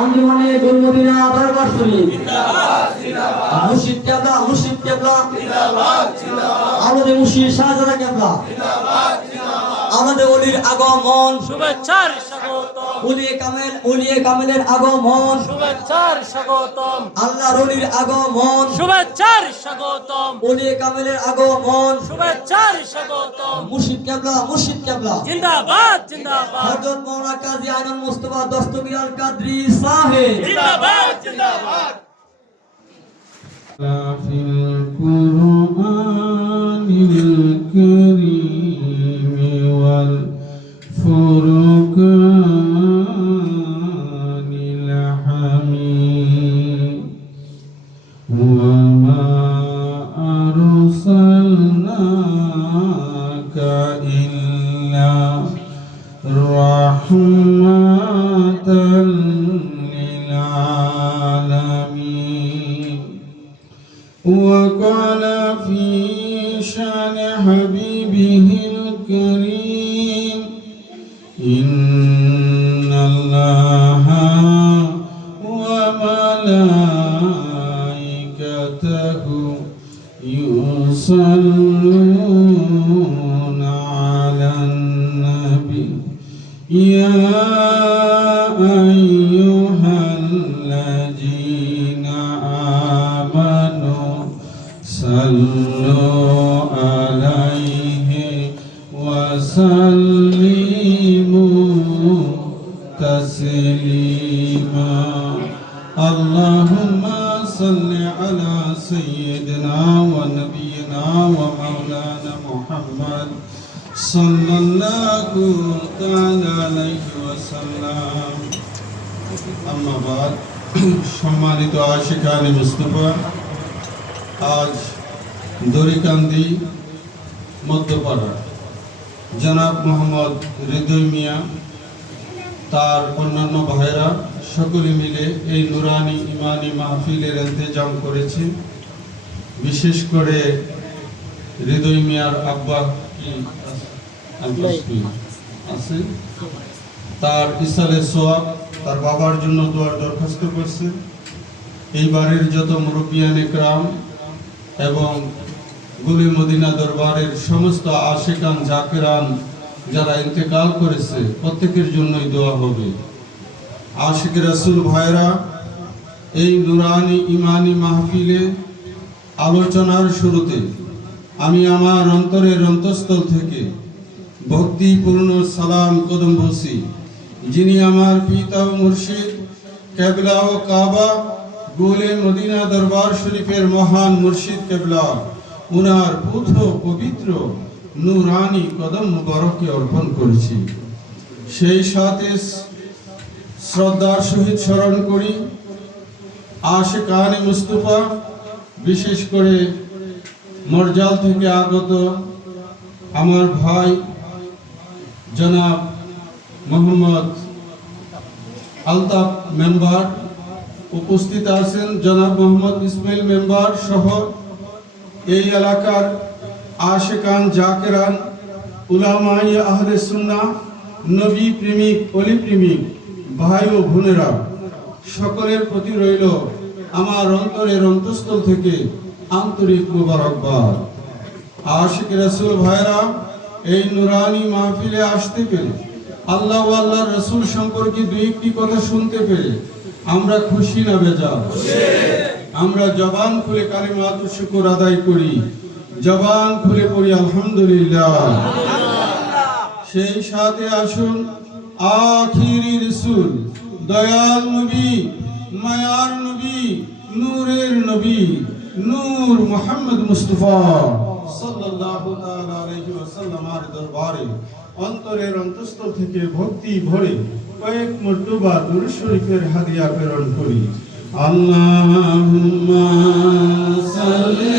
আঞ্জুমানে গুলমদিনা দরবার শরীফ মুর্শিদ কেবলা আমাদের মুর্শিদ শাহজাদা কেবলা আমাদের ওলির আগমন শুভেচ্ছার স্বাগতম, ওলিয়ে কামেলের আগমন শুভেচ্ছার স্বাগতম, আল্লাহর ওলির আগমন শুভেচ্ছার স্বাগতম, ওলিয়ে কামেলের আগমন শুভেচ্ছার স্বাগতম। মুর্শিদ কেবলা জিন্দাবাদ জিন্দাবাদ হযরত মাওলানা কাজী আইনুল মুস্তাফা দস্তগীর আল কাদরি সাহেব জিন্দাবাদ জিন্দাবাদ। في القرآن الكريم والفرقان الحميد وما أرسلناك إلا رحمة للعالمين. وقال في شان حبيبه الكريم إن الله وملائكته يصلون على النبي يا أيها الذين آمنوا صلوا عليه وسلموا تسليما. اللهم صل على سيدنا ونبينا ومولانا محمد صلى الله تعالى عليه وسلم. أما بعد সম্মানিত আশিকানে মুস্তাফা, আজ দড়িকান্দি মধ্যপাড়া জনাব মোহাম্মদ হৃদয় মিয়া তার অন্যান্য ভাইরা সকলে মিলে এই নুরানি ইমানি মাহফিলের ইন্তজাম করেছে। বিশেষ করে হৃদয় মিয়ার আব্বা আছে, তার ইসালে সোয়াব, তার বাবার জন্য দোয়ার দরখাস্ত করছে। এই বাড়ির যত মুরব্বিয়ান ইকরাম এবং গুলি মদিনা দরবারের সমস্ত আশিকান জাকিরান যারা ইন্তেকাল করেছে প্রত্যেকের জন্যই দোয়া হবে। আশিক রাসূল ভাইরা, এই নুরানি ইমানি মাহফিলে আলোচনার শুরুতে আমি আমার অন্তরের অন্তঃস্থল থেকে ভক্তিপূর্ণ সালাম কদম বসি যিনি আমার পিতা ও মুর্শিদ কেবলা ও কাবা গুলে মদিনা দরবার শরীফের মহান মুর্শিদ কেবলা, উনার পুত্র পবিত্র নুরানি কদম মুবারককে অর্পণ করেছি। সেই সাথে শ্রদ্ধার সহিত স্মরণ করি আশিকানে মুস্তাফা, বিশেষ করে মরজাল থেকে আগত আমার ভাই জনাব মোহাম্মদ আলতাফ মেম্বার, উপস্থিত আছেন জনাব মোহাম্মদ ইসমাইল মেম্বার সহ এই এলাকার আশিকান জাকিরান উলামায়ে আহলে সুন্নাহ, নবী প্রেমিক অলি প্রেমিক ভাই ও বোনেরা, সকলের প্রতি রইল আমার অন্তরের অন্তঃস্থল থেকে আন্তরিক মোবারকবাদ। আশিক রাসূল ভাইরা, এই নুরানি মাহফিলে আসতে পেরে, আল্লাহ ও আল্লাহর রাসূল সম্পর্কে দুই একটি কথা শুনতে পেরে আমরা খুশি না বেজার? আমরা জবান খুলে কালিমাতুল শুকর আদায় করি, জবান খুলে পড়ি আলহামদুলিল্লাহ। সেই সাথে আসুন আখিরি রাসূল, দয়াল নবী, মায়ার নবী, নূরের নবী, নূর মুহাম্মদ মুস্তাফা সাল্লাল্লাহু তাআলা আলাইহি ওয়াসাল্লামের দরবারে অন্তরের অন্তঃস্থল থেকে ভক্তি ভরে কয়েক মর্তবা দুরূদ শরীফের হাদিয়া প্রেরণ করি। আল্লাহুম্মা সাল্লি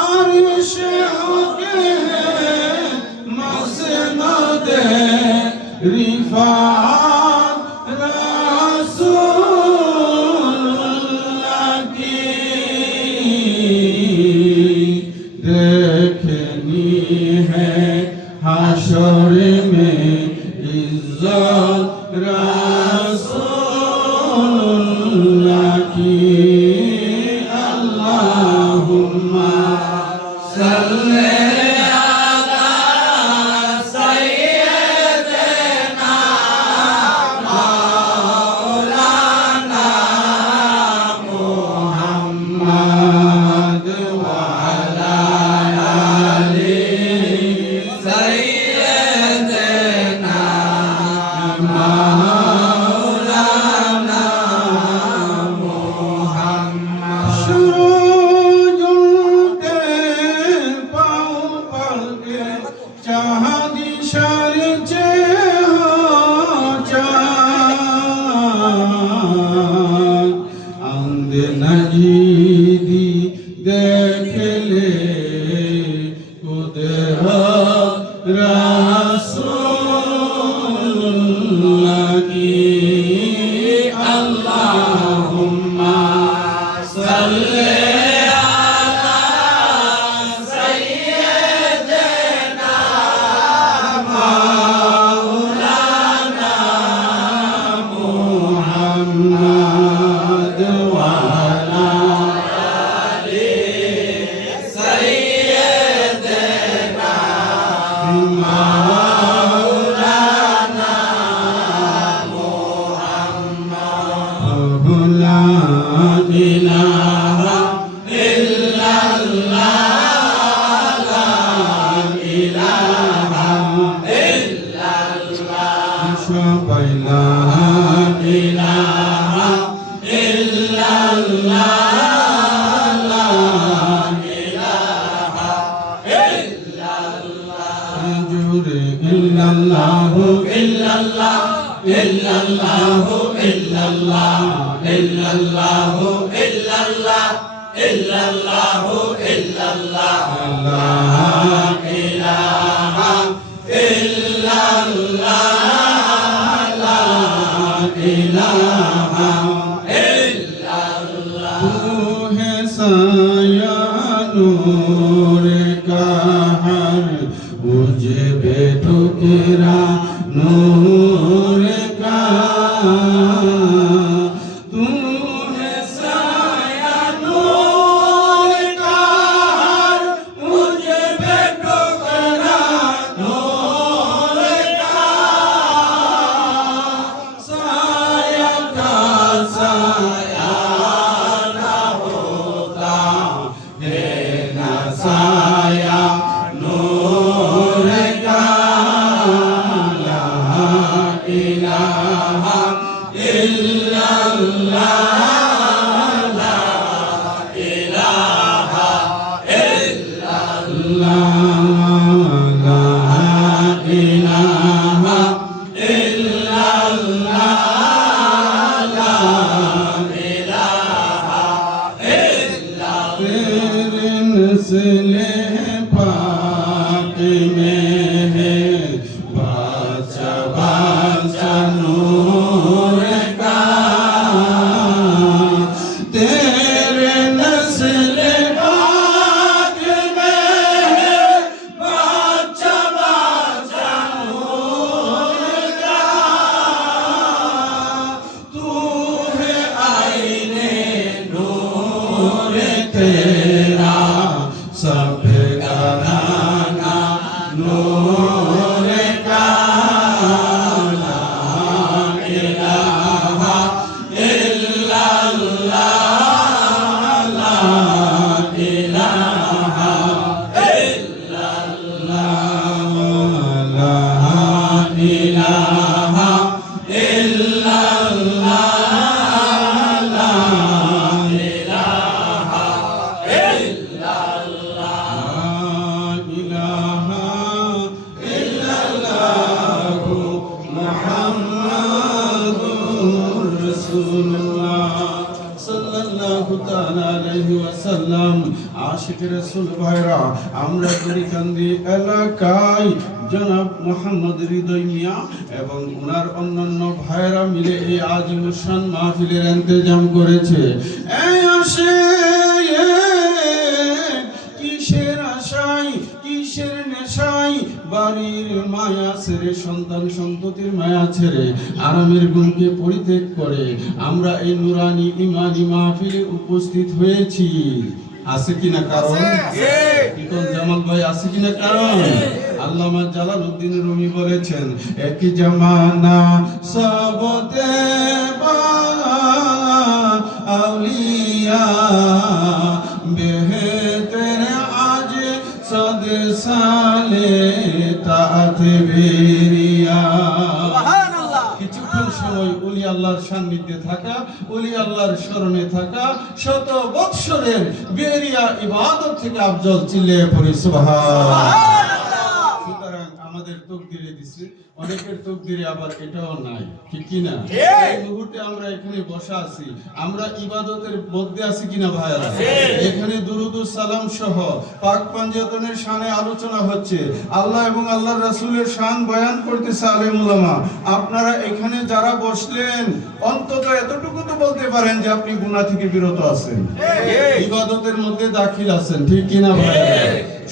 अर्श होके मसनद रिफात रसूलुल्लाह की देखनी है हाशर में इज्जत रसूलुल्लाह की अल्लाहुम्मा सल्ले আলাইহি ওয়াসাল্লাম। আশিক রাসূল ভাইরা, আমরা গরিকান্দি এলাকায় জনাব মোহাম্মদ হৃদয় মিয়া এবং ওনার অন্যান্য ভাইরা মিলে এই আজিমুশান মাহফিলের ইন্তজাম করেছে। এই আসে কিসের আশায়, কিসের নেশায় বাড়ির মায়া ছেড়ে, সন্তান সন্ততির মায়া ছেড়ে আরামের গুণকে পরিত্যাগ করে আমরা এই নুরানি ইমানি মাহফিলে উপস্থিত হয়েছি। আছে কিনা কারণ? ইকন জামাল ভাই, আছে কিনা কারণ? আল্লামা জালালউদ্দিন রুমি বলেছেন, এক জামানা সবতে বা আউলিয়া বেহতর আজ সদ সালে তাতে বেরিয়া। কিছুক্ষণ সময় ওলি আল্লাহর সান্নিধ্যে থাকা, ওলি আল্লাহর স্মরণে থাকা শত বৎসরের বেরিয়া ইবাদত থেকে আফজল। চিল্লিয়ে পড়ি সুবহানাল্লাহ। সুতরাং আমাদের তকদিরে দিছে, অনেকের তকদিরে আবার এটাও নাই, ঠিক কি না? এই মুহূর্তে আমরা এখানে বসা আছি, আমরা ইবাদতের মধ্যে আছি কিনা ভাইরা? এখানে দুরুদ ও সালাম সহ পাক পাঞ্জাতনের শানে আলোচনা হচ্ছে, আল্লাহ এবং আল্লাহর রাসূলের শান বয়ান করতেছে আলেম উলামা। আপনারা এখানে যারা বসলেন, অন্তত এতটুকু তো বলতে পারেন যে আপনি গুনাহ থেকে বিরত আছেন, ইবাদতের মধ্যে দাখিল আছেন, ঠিক কিনা ভাইরা?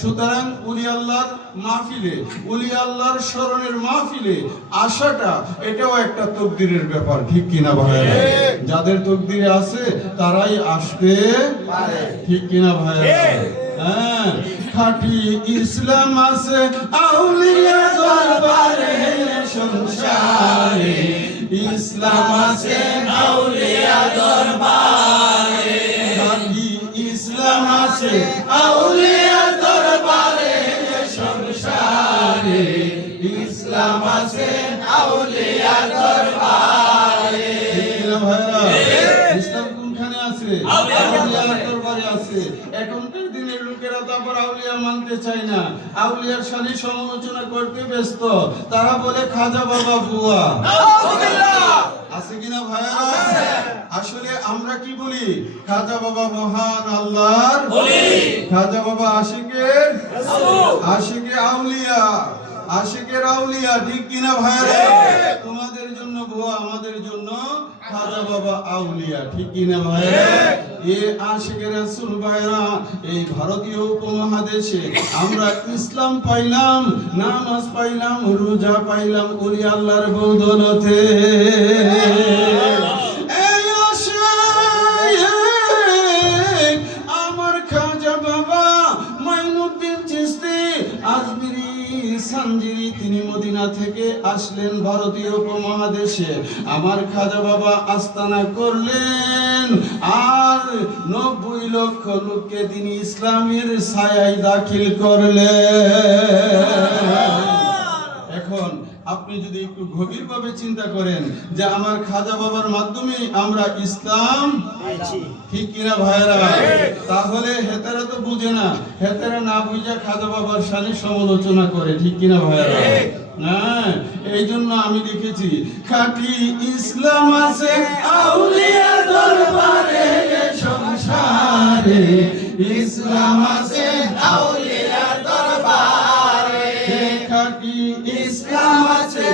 সুতরাং ওলি আল্লাহর মাহফিলে, ওলি আল্লাহর স্মরণের মাহফিলে আসাটা এটাও একটা তকদিরের ব্যাপার, ঠিক কিনা ভাইরা? যাদের তকদিরে আছে তারাই আসতে পারে, ঠিক কিনা ভাইরা? হ্যাঁ, খাঁটি ইসলাম আছে আউলিয়া দরবারে সংসারে, ইসলাম আছে আউলিয়া দরবারে, খাঁটি ইসলাম আছে আউলিয়া দরবারে সংসারে, ইসলাম আছে আউলিয়া দরবারে। ভাইরা, ইসলাম কোনখানে আছে? আউলিয়ার দরবারে আছে। এখনকার দিনের লোকেরা তো আবার আউলিয়া মানতে চায় না, আউলিয়ার শানে সমালোচনা করতে ব্যস্ত। তারা বলে খাজা বাবা বুয়া। আছে কিনা ভাইরা? আসলে আমরা কি বলি? খাজা বাবা মহান আল্লাহর ওলি, খাজা বাবা আশিকের রাসূল, আশিকে আউলিয়া, আশিকের আউলিয়া, ঠিক কিনা ভাইরা? তোমাদের জন্য বুয়া, আমাদের জন্য খাজা বাবা আউলিয়া, ঠিক কিনা ভাইরা? এই আশিকের রাসূল ভাইরা, এই ভারতীয় উপমহাদেশে আমরা ইসলাম পাইলাম, নামাজ পাইলাম, রোজা পাইলাম ওলি আল্লাহর বদৌলতে। আমার খাজা বাবা মাইনুদ্দিন চিশতি আজমিরি সানজিরি, তিনি মদিনা থেকে আসলেন ভারতীয় উপমহাদেশে। আমার খাজা বাবা আস্তানা করলেন, আর 90 লক্ষ লোককে তিনি ইসলামের ছায়ায় দাখিল করলেন। এখন আপনি যদি একটু গভীরভাবে চিন্তা করেন যে আমার খাজা বাবার মাধ্যমে আমরা ইসলাম, ঠিক কিনা ভাইরা? তাহলে হেতারা তো বুঝে না, হেতারা না বুঝে খাজা বাবার শানে সমালোচনা করে, ঠিক কিনা ভাইরা? না, এই জন্য আমি লিখেছি, খাঁটি ইসলাম আছে আউলিয়া দরবারে সংসারে, ইসলাম আছে আউলিয়া দরবারে, খাঁটি ইসলাম আছে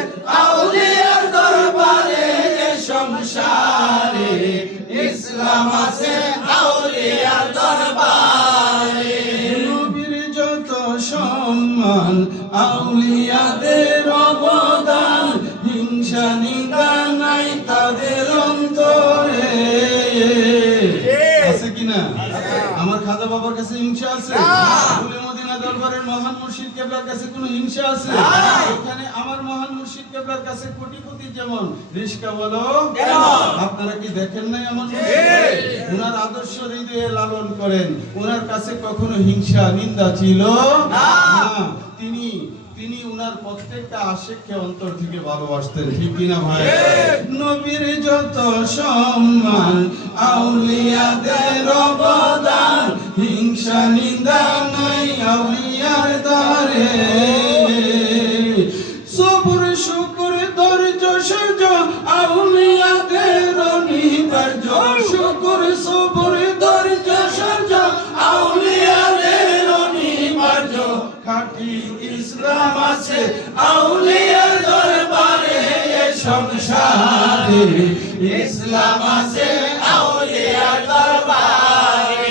আউলিয়া দরবারে সংসারে, ইসলাম আছে আউলিয়া দরবারে। নবীর যত সম্মান, আউলিয়াদের অবদান, হিংসা নিন্দা নাই তাদের অন্তরে। আছে কিনা? আমার খাজা বাবার কাছে হিংসা আছে? ফুলে মদিনা দরবারের মহান মুর্শিদ কেবলার কাছে কোনো হিংসা আছে? এখানে আমার মহান মুর্শিদ কেবলার কাছে কোটি কোটি যেমন রিস্কা বলো, আপনারা কি দেখেন নাই? আমার ওনার আদর্শ হৃদয়ে লালন করেন, ওনার কাছে কখনো হিংসা নিন্দা ছিল না। তিনি উনার প্রত্যেকটা আশিককে অন্তর থেকে ভালোবাসতেন, ঠিক কিনা ভাই? নবীর যত সম্মান, আউলিয়াদের অবদান, হিংসা নিন্দা নাই আউলিয়ার দ্বারে। সবর শুকর ধৈর্য সহ্য আউলিয়াদের অনিবার্য, শুকর সবর ধৈর্য আছে আউলিয়ার দরবারে এ সংসারে ইসলাম আছে আউলিয়ার দরবারে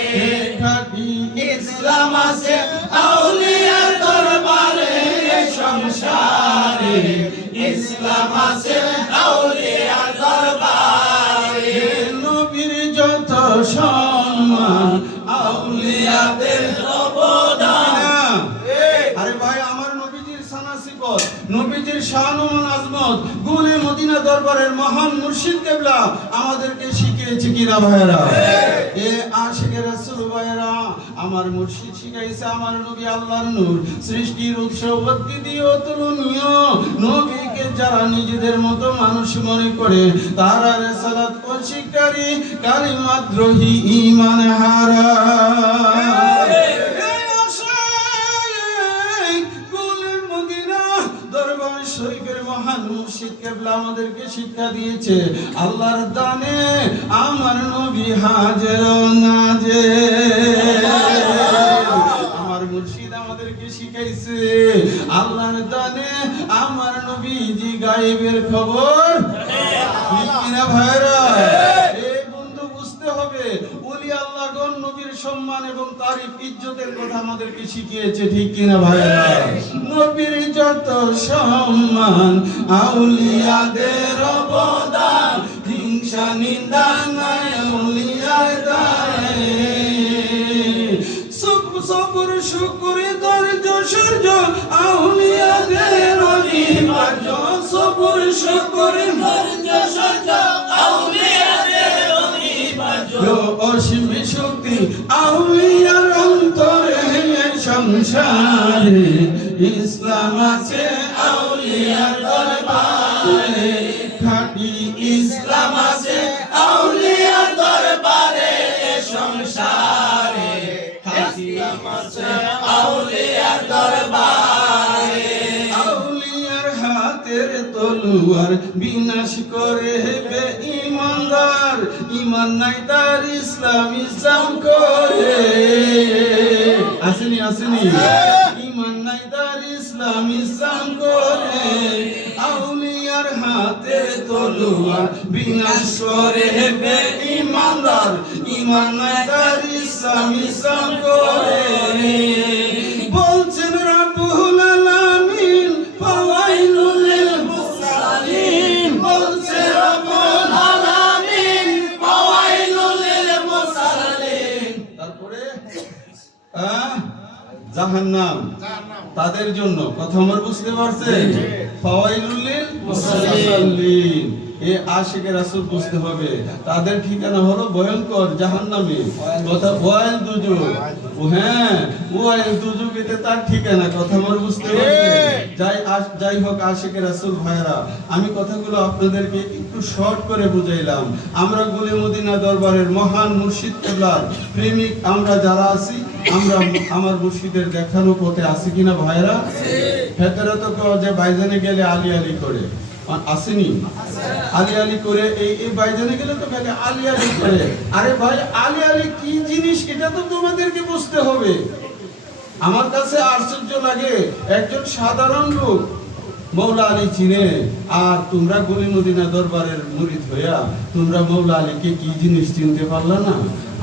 খাঁটি ইসলাম আছে আউলিয়ার দরবারে এ সংসারে ইসলাম আছে আউলিয়ার দরবারে নবীর যত সম্মান আউলিয়াদের অবদান আরে ভাই আমার নবীজির সানাসিবত নবীজির শানুন আজমত গুলে মদিনা দরবারের মহান মুর্শিদ কেবলা আমাদেরকে শিখিয়েছে কিনা ভাইরা এ আশিকে রাসূল ভাইরা আমার মুর্শিদ শিখাইছে আমার নবী আল্লাহর নূর সৃষ্টির উৎস অদ্বিতীয় অতুলনীয় নবীকে যারা নিজেদের মতো মানুষ মনে করে তারা রিসালাত অস্বীকারী কালিমাদ্রোহী ঈমান হারা শরীফের মহান মুর্শিদ কেবলা আমাদেরকে শিক্ষা দিয়েছে আল্লাহর দানে আমার নবী হাজির নাজির আমার মুর্শিদ আমাদেরকে শিখাইছে আল্লাহর দানে আমার নবীজি গায়েবের খবর ঠিক কিনা ভাইরা এই বন্ধু বুঝতে হবে ওলি আল্লাহগণ নবীর সম্মান এবং তারিফ ইজ্জতের কথা আমাদেরকে শিখিয়েছে ঠিক কিনা ভাইরা নবীর যত সম্মান আউলিয়াদের অবদান হিংসা নিন্দা নাই আউলিয়ার দায়ে সবর শুকর ধৈর্য সূর্য আউলিয়াদের অনিবার্য সবর শুকর ধৈর্য সূর্য আউলিয়াদের অনিবার্য অসীম শক্তি আউলিয়ার অন্তরে সংসারে ইসলাম আছে আউলিয়ার দরবারে খাঁটি ইসলাম আছে আউলিয়ার দরবারে সংসারে ইসলাম আছে আউলিয়ার দরবারে আউলিয়ার হাতের তলোয়ার বিনাশ করে বেঈমানদার ঈমান নাই তার ইসলাম ইসলাম করে আসেনি ঈমান নাই তার ইসলাম ইসলাম করে আউলিয়ার হাতের তলোয়ার বিনাশ করে বেঈমানদার ঈমান নাই তার ইসলাম ইসলাম করে বলছেন রাব্বুল আলামিন ফাওয়াইলুল লিল মুসাল্লিন বলছেন রাব্বুল আলামিন ফাওয়াইলুল লিল মুসাল্লিন তারপরে জাহান্নাম তাদের জন্য কথা আমার বুঝতে পারছেন ফাওয়াইলুল লিল মুসাল্লিন এই আশিকে রাসূল বুঝতে হবে তাদের ঠিকানা হলো ভয়ঙ্কর জাহান্নামে কথা ওয়াইল দুজুগ হ্যাঁ ওয়াইল দুজুগেতে তার ঠিকানা কথা আমার বুঝতে পারছেন যাই হোক আশিকে রাসূল ভাইরা আমি কথাগুলো আপনাদেরকে একটু শর্ট করে বুঝাইলাম আমরা গুলে মদিনা দরবারের মহান মুর্শিদ কেবলার প্রেমিক আমরা যারা আছি আমরা আমার মুর্শিদের দেখানো পথে আছি কিনা ভাইরা ভেতরে তো যে বাইজানে গেলে আলী আলী করে আসেনি আলী আলী করে এই বাইজানে গেলে তো খালি আলী আলী করে আরে ভাই আলী আলী কি জিনিস এটা তো তোমাদেরকে বুঝতে হবে আমার কাছে আশ্চর্য লাগে একজন সাধারণ লোক মৌলা আলী চিনে আর তোমরা গলি মদিনা দরবারের মুরিদ হইয়া তোমরা মৌলা আলীকে কি জিনিস চিনতে পারলা না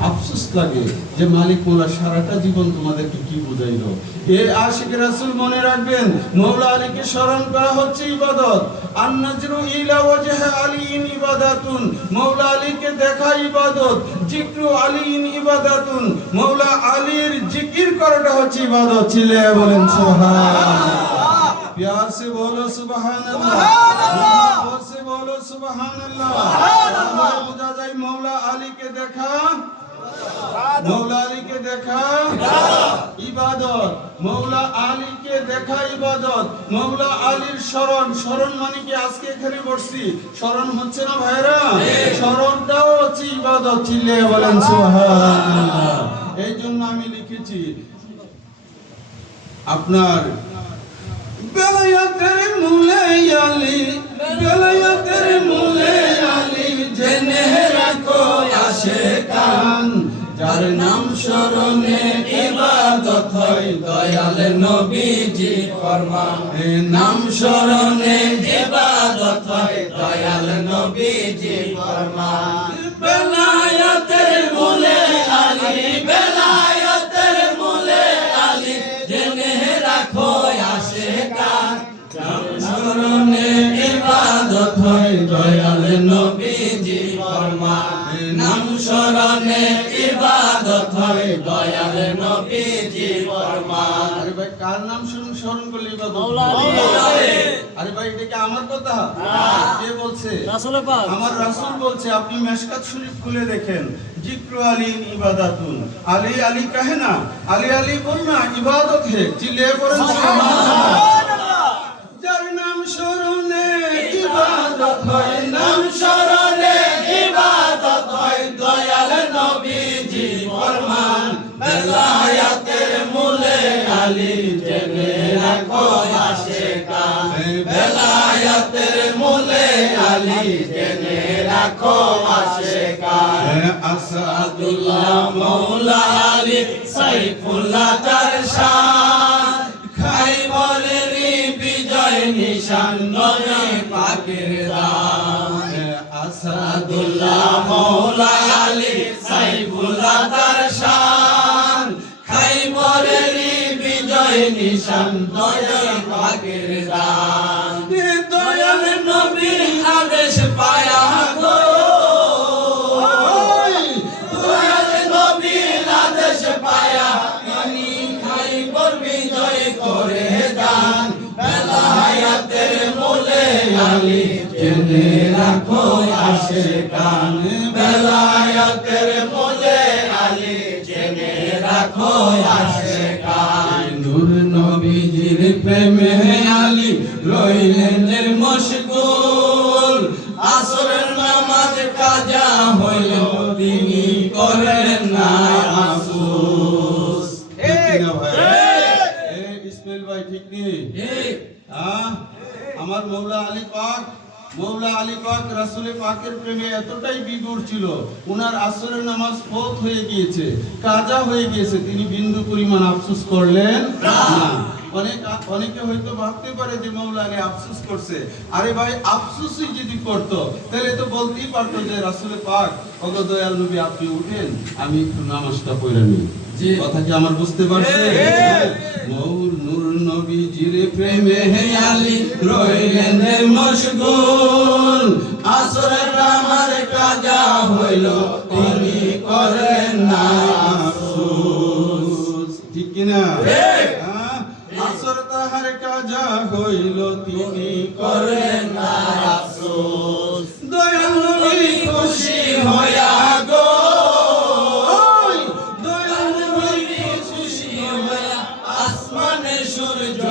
আফসোস লাগে যে মালিক মৌলা সারাটা জীবন তোমাদেরকে কি বুঝাইলো এই আশিক রাসূল মনে রাখবেন মৌলা আলীকে স্মরণ করা হচ্ছে ইবাদত আন-নাজরু ইলা ওয়াজহি আলীন ইবাদাতুন মৌলা আলীকে দেখা ইবাদত জিকরু আলীন ইবাদাতুন মৌলা আলীর জিকির করাটা হচ্ছে ইবাদত ছিলে বলেন সুবহানাল্লাহ प्यार से बोलो सुभान अल्लाह जोर से बोलो सुभान अल्लाह बुझा जाए मौला अली के देखा मौला अली के देखा इबादत मौला अली के देखा इबादत मौला अलीर शरण माने কি আজকে এখানে বসছি শরণ হচ্ছে না ভাইরা শরণটাও হচ্ছে ইবাদত ছিলে বলেন সুবহানাল্লাহ এইজন্য আমি লিখেছি আপনার বেলায়েতের মূলে আলী জেনে রাখো আশিকান যার নাম স্মরণে ইবাদত হয় দয়াল নবীজি ফরমান নাম স্মরণে ইবাদত হয় দয়াল নবীজি ফরমান বেলায়েতের মূলে আলী বেলায়েতের মূলে আলী জেনে রাখো আশিকান নাম স্মরণে ইবাদত হয় দয়াল নবীজি ফরমান নাম স্মরণে ইবাদত হয় দয়াল নবীজি ফরমান আরে ভাই কার নাম স্মরণ করলে ইবাদত? মাওলা আলী। আরে ভাই এটা কি আমার কথা? কে বলছে? রাসূল পাক। আমার রাসূল বলছে। আপনি মিশকাত শরীফ খুলে দেখেন, জিক্রু আলী ইবাদাতুন। আলী আলী কাহে না, আলী আলী বলনা ইবাদত হে। চিল্লিয়ে পড়েন সুবহানাল্লাহ। যার নাম স্মরণে ইবাদত হয়, নাম স্মরণে ইবাদত হয় দয়াল নবীজি ফরমান বেলায়েতের মূলে আলী জেনে রাখো আশিকান বেলায়েতের মূলে আলী জেনে রাখো আশিকান আসাদুল্লাহ মওলা আলী সাইফুল্লাহ তার শান খাইবরের বিজয় নিশান নবী পাকের দান আসাদুল্লাহ মওলা আলী সাইফুল্লাহ তার শান খাইবরের বিজয় নিশান নবী পাকের দান দয়াল নবীর আদেশ পায়া গো দয়াল নবীর আদেশ পায়া আমি খাইবর বিজয় করে দান বেলায়েতের মূলে আলী জেনে রাখো আশিকান বেলায়েতের মূলে আলী জেনে রাখো আশিকান নূর নবীজির প্রেমে আলী রইলেন মশগুল আসরের নামাজ কাজা হইল তিনি করেন না আফসোস ঠিক না ভাই? ইসমাইল ভাই ঠিক নেই? আমার মৌলা আলী পাক রাসূল পাকের প্রেমে এতটাই বিভোর ছিল, উনার আসরের নামাজ ফৌত হয়ে গিয়েছে, কাজা হয়ে গিয়েছে, তিনি বিন্দু পরিমাণ আফসোস করলেন না। অনেকে হয়তো ভাবতে পারে যে মৌলা আলী আফসোস করছে। আরে ভাই আফসোসই যদি করতো তাহলে তো বলতেই পারতো যে রাসূল পাক ওগো দয়াল নবী আপনি উঠেন, আমি একটু নামাজটা পড়ে নিই। কথা কি আমার বুঝতে পারছে? মৌল নূর নবীজির প্রেমে হে আলী রইলেন মশগুল আসরের নামাজ কাজা হইল তিনি করেন না আফসোস। ঠিক কি না? আসর তাহার কাজা হইল তিনি করেন না আফসোস দয়াল নবী খুশি হইয়া গো দয়াল নবী খুশি হইয়া আসমানে সূর্য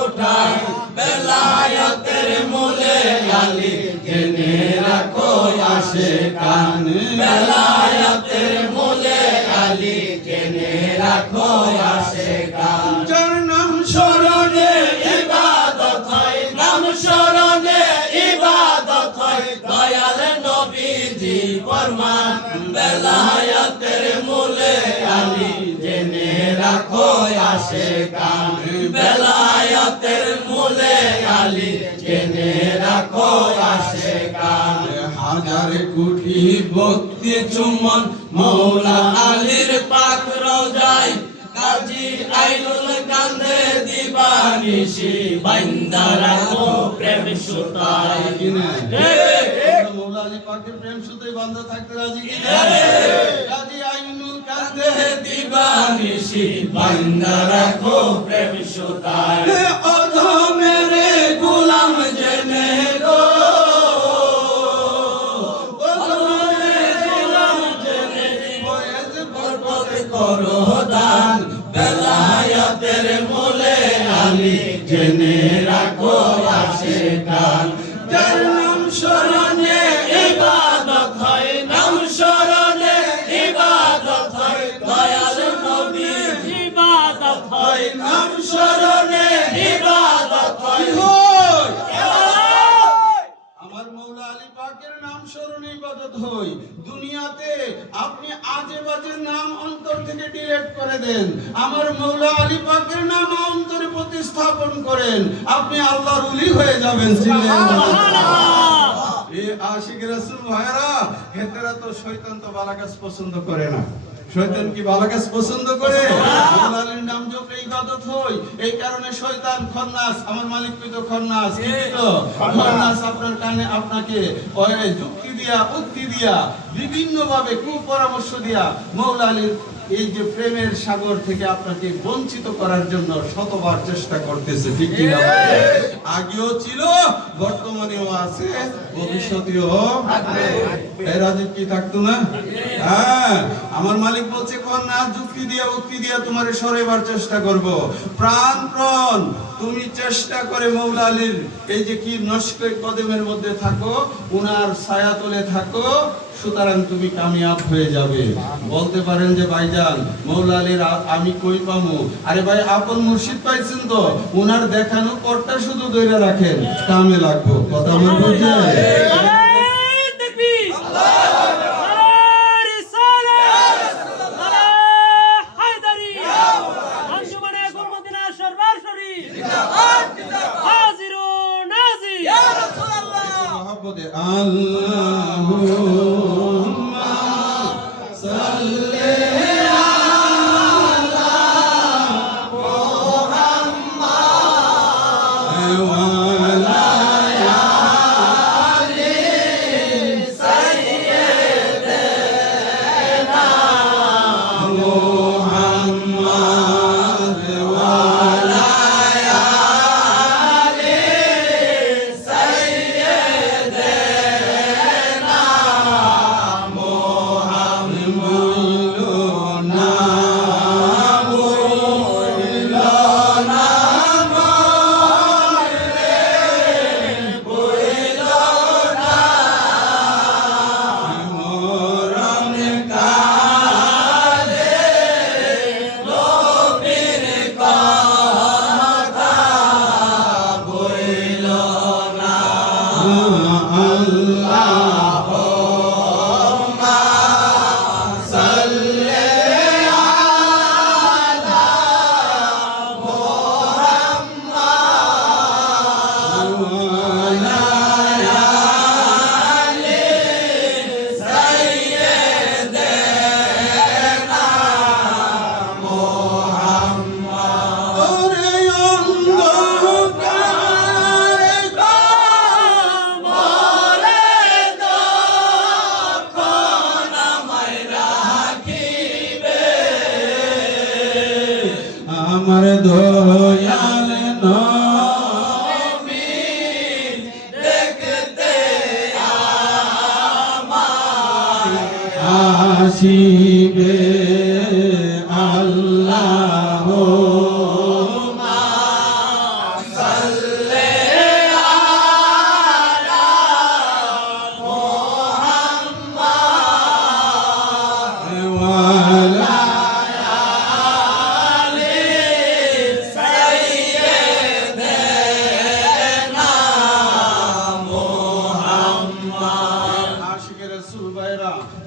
ওঠায় বেলায়েতের মূলে আলী জেনে রাখো আশিকান বেলায়েতের মূলে আলী জেনে রাখো আশিকান যার নাম স্মরণে ইবাদত হয় নাম স্মরণে ইবাদত হয় দয়াল নবীজি ফরমান বেলায়েতের মূলে আলী জেনে রাখো আশিকান বেলায়েতের মূলে আলী জেনে রাখো আশিকান হাজার কোটি ভক্তি চুম্বন মৌলা আলীর পাক রওজায় কাজী আইনুল কান্দে দিবানিশি বান্দা রাখো প্রেম সুতায় মৌলা আলী পাকের প্রেম সুতায় বান্ধা থাকতে রাজি কিনা? কাজী আইনুল কান্দে দিবানিশি বান্দা রাখো প্রেম সুতায় অধমের গোলাম জেনে গো করো দান বেলায়েতের মূলে আলী জেনে রাখো আশিকান যার নাম স্মরণে ইবাদত হয় নাম স্মরণে ইবাদত হয় দয়াল নবী ইবাদত হয় নাম স্মরণে ইবাদত হয় আমার মৌলা আলী পাকের নাম স্মরণে ইবাদত হই। দুনিয়াতে আপনি আজে বাজে নাম অন্তর থেকে ডিলিট করে দেন, আমার মৌলা আলী পাকের নাম অন্তরে প্রতিস্থাপন করেন, আপনি আল্লাহর ওলি হয়ে যাবেন। এই আশিক রাসূল ভাইরা, হেতেরা তো শয়তান তো ভালো কাজ পছন্দ করে না। শয়তান কি ভালো কাজ পছন্দ করে? আল্লাহর নাম জপলে ইবাদত হয়, এই কারণে শয়তান খন্নাস, আমার মালিক তো খন্নাস, কি তো খন্নাস আপনার কানে আপনাকে ওই যুক্তি দিয়া উক্তি দিয়া বিভিন্ন ভাবে কুপরামর্শ দিয়া মৌলা আলীর এই যে প্রেমের সাগর থেকে আপনাকে বঞ্চিত করার জন্য শতবার চেষ্টা করতেছে, ঠিক কি না? আগেও ছিল, বর্তমানেও আছে, ভবিষ্যতেও থাকবে। এর আগে কি থাকতো না? হ্যাঁ, আমার মালিক বলছে কোন না যুক্তি দিয়া উক্তি দিয়া তোমারে সরাইবার চেষ্টা করব। প্রাণ তুমি চেষ্টা করে মৌলা আলীর এই যে কি নস্ক কদমের মধ্যে থাকো, উনার ছায়া তলে থাকো, সুতরাং তুমি কামিয়াব হয়ে যাবে। বলতে পারেন যে ভাইজান মৌলা আলীর আমি কই পামু? আরে ভাই, আপন মুর্শিদ পাইছেন তো, উনার দেখানো পথটা শুধু ধরে রাখেন, কামে লাগবো। কথা আমার বুঝে? আল্লাহুম্মা সাল্লি আলা মুহাম্মাদ ওয়া আলা আলি সাইয়্যিদিনা মুহাম্মাদ ওয়া আলা আমার দয়াল নবী দেখতে আমায় আসিবে আল্লাহুম্মা সাল্লি আলা মুহাম্মাদ ওয়া আলা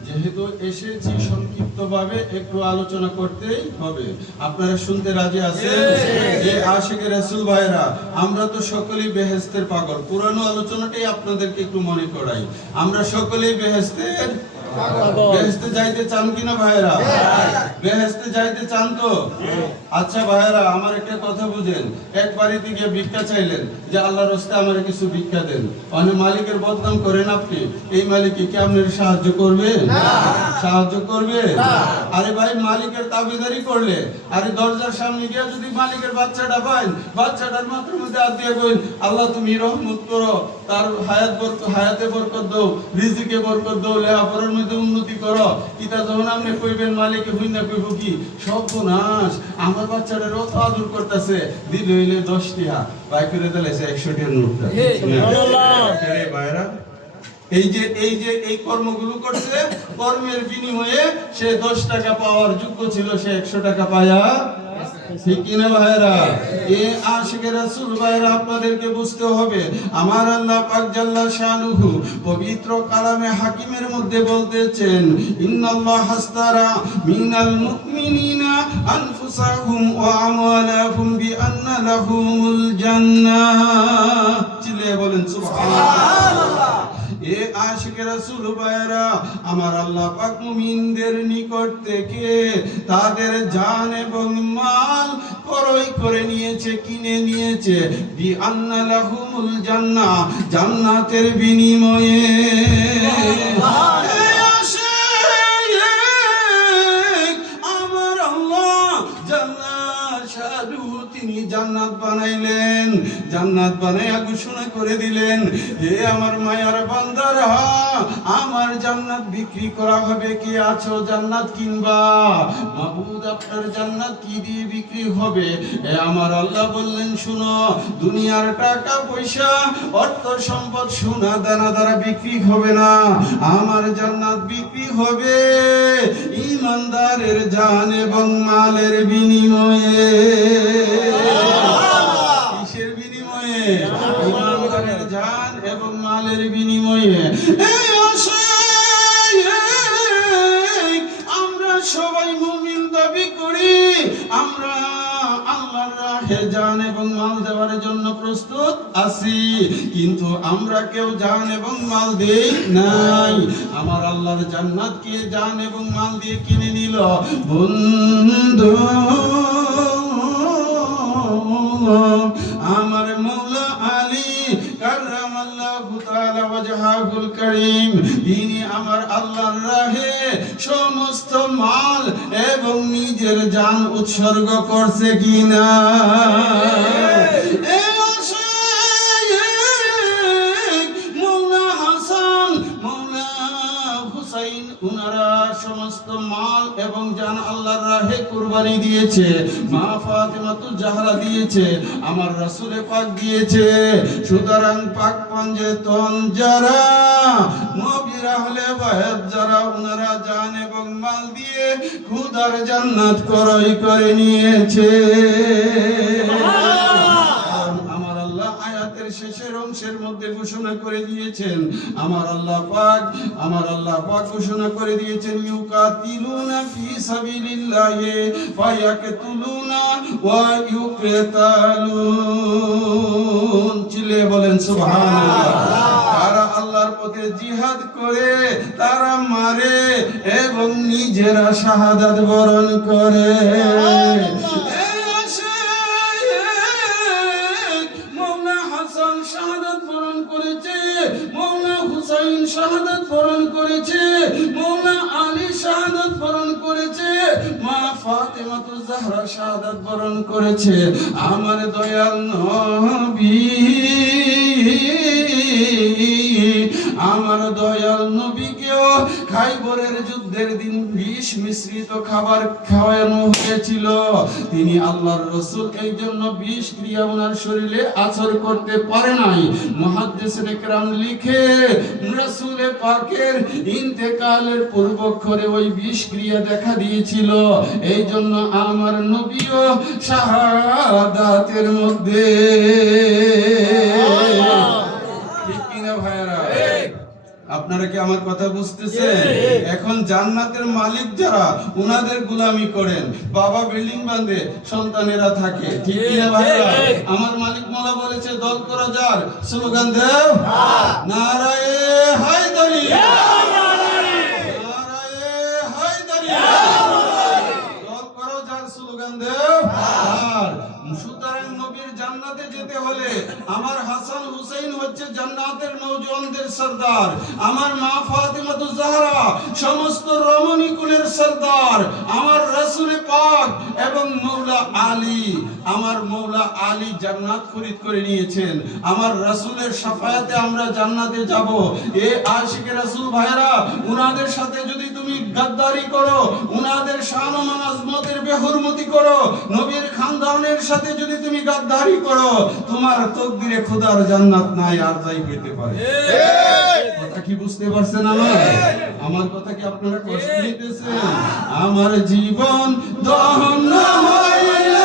যেহেতু এসেছি সংক্ষিপ্তভাবে একটু আলোচনা করতেই হবে। আপনারা শুনতে রাজি আছেন? যে আশিকে রাসূল ভাইরা, আমরা তো সকলেই বেহেশতের পাগল। পুরানো আলোচনাটাই আপনাদেরকে একটু মনে করাই। আমরা সকলেই বেহেশতের পাগল। বেহেশতে যাইতে চান কিনা ভাইরা? বেহেশতে যাইতে চান তো? আচ্ছা ভাইরা, আমার একটা কথা বুঝেন। এক বাড়িতে গিয়ে ভিক্ষা চাইলেন যে আল্লাহর রাস্তায় আমারে কিছু ভিক্ষা দেন, অনেক মালিকের বদনাম করেন আপনি, এই মালিক কি আপনার সাহায্য করবে? সাহায্য করবে? আরে ভাই, মালিকের তাবেদারি করলে, আরে দরজার সামনে গিয়ে যদি মালিকের বাচ্চাটা পান, বাচ্চাটার মাথার মধ্যে হাত দিয়ে কইন, আল্লাহ তুমি রহমত করো, তার হায়াতে বরকত দাও, রিজিকে বরকত দাও, লেখাপড়ার মধ্যে উন্নতি করো। ইতা যখন আপনি কইবেন মালিকে হইনা কইব কি সর্বনাশ, আমার বাচ্চাটার অত আদর করতেছে, দিল হইলে 10 টাকা, বাই করে দিলেছে 100 টাকার নোটটা। আরে ভাইরা, এই যে এই কর্মগুলো করছে, কর্মের বিনিময়ে সে 10 টাকা পাওয়ার যোগ্য ছিল, সে 100 টাকা পায়া ঠিক কিনা ভাইরা? এ আশিকে রাসূল ভাইরা আপনাদেরকে বুঝতে হবে, আমার আল্লাহ পাক জাল্লা শানুহু পবিত্র কালামে হাকিমের মধ্যে বলতেছেন, ইন্নাল্লাহ হাস্তারা মিনাল মুমিনিনা আনফুসাহুম ওয়া আমওয়ালাহুম বিআন্না লাহুমুল জান্নাহ। চিল্লিয়ে বলেন সুবহানাল্লাহ। এ আশিকে রাসূল ভাইরা, আমার আল্লাহ পাক মুমিনদের নিকট থেকে তাদের জান এবং মাল ক্রয় করে নিয়েছে, কিনে নিয়েছে, বিআন্না লাহুমুল জান্নাহ, জান্নাতের বিনিময়ে। আমার আল্লাহ জান্নাত শাদু তিনি জান্নাত বানাইলেন, জান্নাত বানাইয়া ঘোষণা করে দিলেন, হে আমার মায়ার বান্দারা, আমার জান্নাত বিক্রি করা হবে, কে আছো জান্নাত কিনবা? মাবুদ আপনার জান্নাত কি দিয়ে বিক্রি হবে? আমার আল্লাহ বললেন, শুনো, দুনিয়ার টাকা পয়সা অর্থ সম্পদ সোনা দানা দ্বারা বিক্রি হবে না, আমার জান্নাত বিক্রি হবে ঈমানদারের জান এবং মালের বিনিময়ে। কিসের বিনিময়ে? ঈমানদারের জান এবং মালের বিনিময়ে। আমরা সবাই মুমিন দাবি করি, আমরা আল্লাহর রাহে জান এবং মাল দেওয়ার জন্য প্রস্তুত আছি, কিন্তু আমরা কেউ জান এবং মাল দেই নাই। আমার আল্লাহর জান্নাত কে জান এবং মাল দিয়ে কিনে নিল? বন্ধু আমার মৌলা আলী কাররামাল্লাহু তাআলা ওয়াজহাহুল কারীম, তিনি আমার আল্লাহর রাহে সমস্ত মাল এবং নিজের জান উৎসর্গ করছে কিনা? মৌলা হাসান, মৌলা হুসাইন, উনারা সমস্ত মাল এবং জান আল্লাহর রাহে কুরবানি দিয়েছে। মা ফাতেমাতুজ জাহরা দিয়েছে, আমার রাসূলে পাক দিয়েছে। সুতরাং পাক পঞ্জেতন যারা, নবীর আহলে বাইত যারা, উনারা জান এবং মাল দিয়ে খোদার জান্নাত ক্রয় করে নিয়েছে। আমার আল্লাহ আয়াতের শেষের অংশের মধ্যে ঘোষণা করে দিয়েছেন, আমার আল্লাহ পাক ঘোষণা করে দিয়েছেন, ইউকাতিলুনা ফি সাবিলিল্লাহি ফায়াকতুলুনা ওয়া ইউকতালুন। চিল্লিয়ে বলেন সুবহানাল্লাহ। তারা আল্লাহর পথে জিহাদ করে, তারা মারে এবং নিজেরা শাহাদাত বরণ করে। মৌলা হাসান শাহাদাত বরণ করেছে, মৌলা হুসাইন শাহাদাত বরণ করেছে, মৌলা আলী শাহাদাত বরণ করেছে, মা ফাতেমাতুজ জাহরা শাহাদাত বরণ করেছে। আমার দয়াল নবী, আমার দয়াল নবীকেও খাইবরের যুদ্ধের দিন বিষ মিশ্রিত খাবার খাওয়ানো হয়েছিল। তিনি আল্লাহর রাসূল, এই জন্য বিষ ক্রিয়া ওনার শরীরে আছর করতে পারে নাই। মুহাদ্দিসিনে কেরাম লিখে, রাসূলে পাকের ইন্তেকালের পূর্বক্ষরে ওই বিষ ক্রিয়া দেখা দিয়েছিল। এই জন্য আমার নবীও শাহাদাতের মধ্যে। ঠিক কিনা ভাইরা? আপনারা কি আমার কথা বুঝতেছেন? এখন জান্নাতের মালিক যারা, উনাদের গোলামি করেন, বাবা বিল্ডিং বাঁধে, সন্তানেরা থাকে। ঠিক কিনা ভাইরা? আমার মালিক মাওলা বলেছে, দল করো যার, স্লোগান দেও, নারায়ে হায়দারি, নারায়ে হায়দারি, দল করো যার, স্লোগান দেও। আর সুতরাং নবীর জান্নাতে যেতে হলে আমার হাসান হুসাইন হচ্ছে জান্নাতের নওজওয়ানদের সরদার, আমার মা ফাতেমাতুজ জাহরা সমস্ত রমণী কুলের সরদার, আমার রাসূলে পাক এবং মৌলা আলী, আমার মৌলা আলী জান্নাত খরিদ করে নিয়েছেন। আমার রাসূলের শাফায়াতে আমরা জান্নাতে যাব। এ আশিকে রাসূল ভাইরা, উনাদের সাথে যদি তুমি গাদ্দারি করো, উনাদের শান ও আজমতের বেহুরমতি করো, নবীর খানদানের সাথে যদি তুমি গাদ্দারি করো, তোমার তকদিরে খোদার জান্নাত নাই, আর যাই পেতে পারে। কথা কি বুঝতে পারছেন? আমার কথা কি আপনারা কষ্ট নিতেছেন? আমার জীবন দহন হইল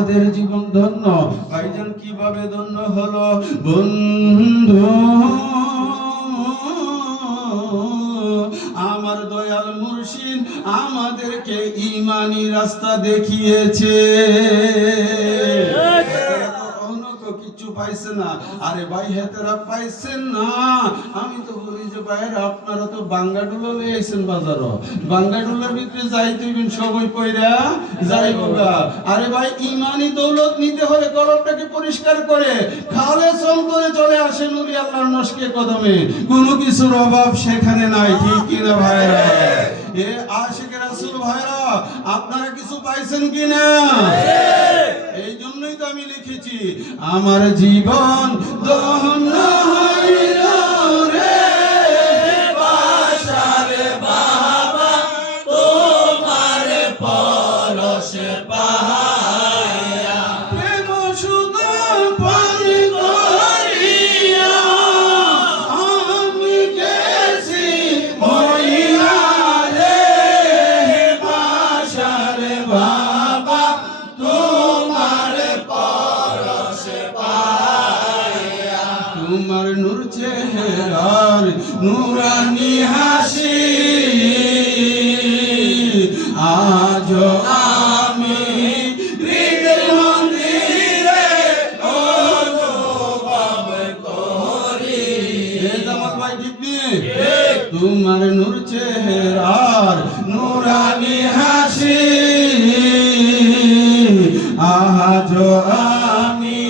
আমাদের জীবন ধন্য। ভাইজান কিভাবে ধন্য হলো বন্ধু? আমার দয়াল মুর্শিদ আমাদেরকে ঈমানি রাস্তা দেখিয়েছে। কিছু পাইছে না, আরে ভাই হেতেরা পাইছেন না। আমি তো বলি যে ভাইয়ের আপনারা তো বাঙ্গাডুলো লইছেন বাজারও, বাঙ্গাডুলোর ভিতরে যাইতেইবেন সবই কইরা যাইবগা। আরে ভাই ঈমানি দৌলত নিতে হলে কলবটাকে পরিষ্কার করে খালেস অন্তরে চলে আসেন ওলি আল্লাহর নশকে কদমে। কোনো কিছুর অভাব সেখানে নাই, ঠিক কিনা ভাইরা? এ আশিক রাসূল ভাইরা, আপনারা কিছু পাইছেন কিনা? এই জন্যই তো আমি লিখেছি, আমার জীবন ধন্য হইল রে বাসার বাবা তোমার পরশে পাইয়া, প্রেম সুধা পান করিয়া আমি গেছি মরিয়া রে বাসার বাবা তোমার পরশে পাইয়া, তোমার নূর চেহারার নূরানি হাসি আজ আমি হৃদয় মন্দিরে অনুভব করি। এ জামাল ভাই ঠিক নেই? তোমার নূর চেহারার নূরানি হাসি আজ আমি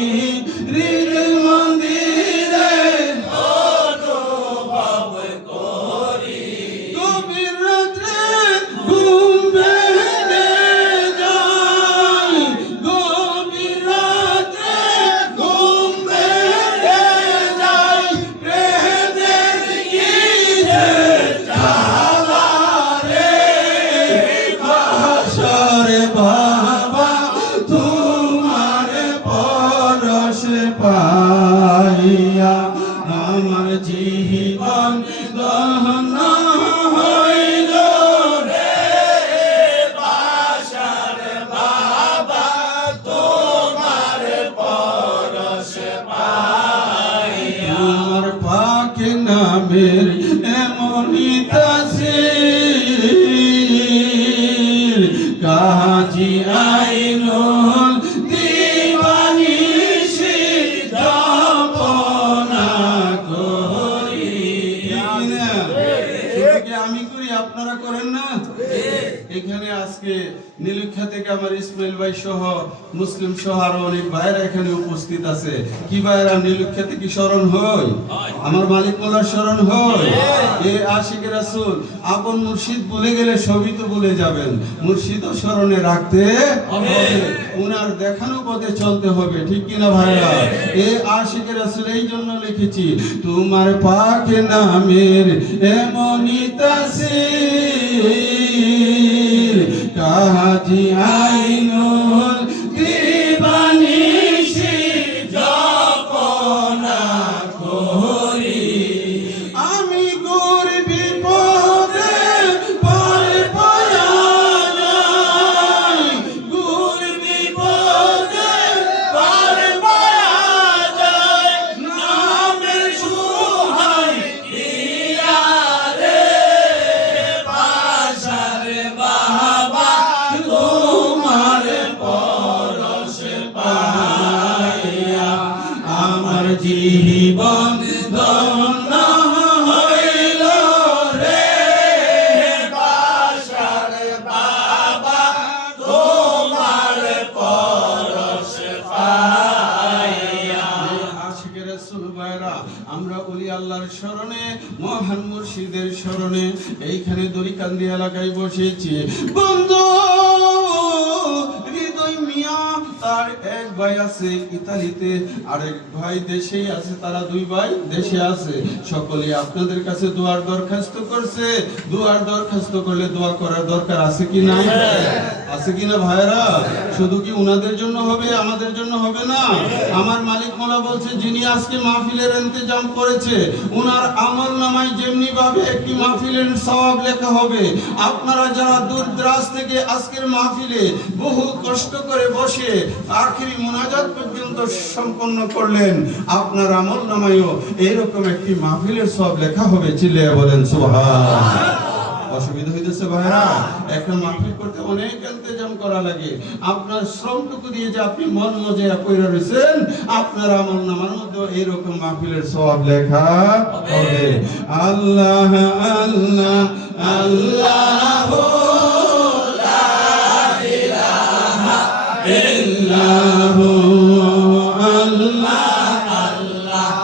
হৃদয় মন্দিরে অনুভব করি। গভীর রাত্রে ঘুম ভেঙে যায়, গভীর রাত্রে ঘুম ভেঙে যায়, প্রেমের ঈদের জ্বালা রে বাসার বাবা তোমার পরশ পাইয়া আমার জীবন ধন্য হইল রে বাসার বাবা তোমার পরশে পাইয়া, তোমার পাক নামের এমনই তাসির কাজী আইনুল দিবানিশি যাপনা করি। শুধু কি আমি করি, আপনারা করেন না? এখানে আজকে নীলক্ষা থেকে আমার ইসমাইল ভাই সহ মুসলিম সহ আরো অনেক ভাইরা এখানে উপস্থিত আছে। কি ভাইরা নীলক্ষা থেকে স্মরণ হয়? আমার মালিক মোল্লার স্মরণ হয়? এ আশিক রাসূল আপন মুর্শিদ ভুলে গেলে সবই তো ভুলে যাবেন, মুর্শিদও স্মরণে রাখতে হবে, উনার দেখানো পথে চলতে হবে, ঠিক কিনা ভাইরা? এ আশিক রাসূল এই জন্য লিখেছি, তোমার পাক নামের এমনই তাসির কাজী আইনুল দিবানিশি যাপনা করি। আমি গোর বিপদে পার পায়া যাই, গোর বিপদে পার পায়া যায়, নামের সুহাই ইয়া রে বাসার বাবা তোমার পরশে পাইয়া, আমার জীবন ধন্য হইল রে বাসার বাবা তোমার পরশে পাইয়া। আশিক রাসূল ভাইরা, আমরা ওলি আল্লাহর শরণে মহান মুর্শিদের শরণে এইখানে দড়িকান্দি এলাকায় বসেছি। বন্ধু হৃদয় মিয়া তার এক ভাই আছে ইতালিতে, আরেক ভাই দেশেই আছে, তারা দুই ভাই দেশে আছে। সকলে আপনাদের কাছে দোয়ার দরখাস্ত করছে। দোয়ার দরখাস্ত করলে দোয়া করার দরকার আছে কি নাই? আছে কিনা ভাইরা? শুধু কি উনাদের জন্য হবে, আমাদের জন্য হবে না? আমার মালিক মোলা বলছে যিনি আজকে মাহফিলের ইন্তজাম করেছে ওনার আমল নামায় যেমনি ভাবে একটি মাহফিলের সওয়াব লেখা হবে, আপনারা যারা দূর দরাজ থেকে আজকের মাহফিলে বহু কষ্ট করে বসে আখিরি মুনাজাত পর্যন্ত সম্পন্ন করলেন, আপনার আমল নামায়ও এইরকম একটি মাহফিলের সওয়াব লেখা হবে। চিল্লায়া বলেন সুবহান। অসুবিধা হইতেছে ভাইরা, একটা মাহফিল করতে অনেক ইন্তজাম করা লাগে। আপনার শ্রমটুকু দিয়ে যে আপনি মন মজা কইরা রইছেন, আপনার আমল নামার মধ্যে এরকম মাহফিলের সওয়াব লেখা হবে। আল্লাহ আল্লাহ আল্লাহু লা ইলাহা ইল্লাহু আল্লাহ আল্লাহ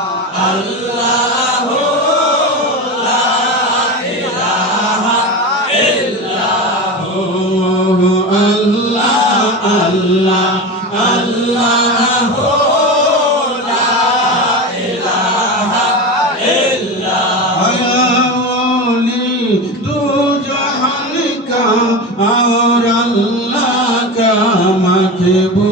আল্লাহু লা ইলাহা ইল্লাহু আল্লাহ আল্লাহ আল্লাহু লা ইলাহা ইল্লাহু ইয়া ওলি দু জাহান কা और अल्लाह का मकबूल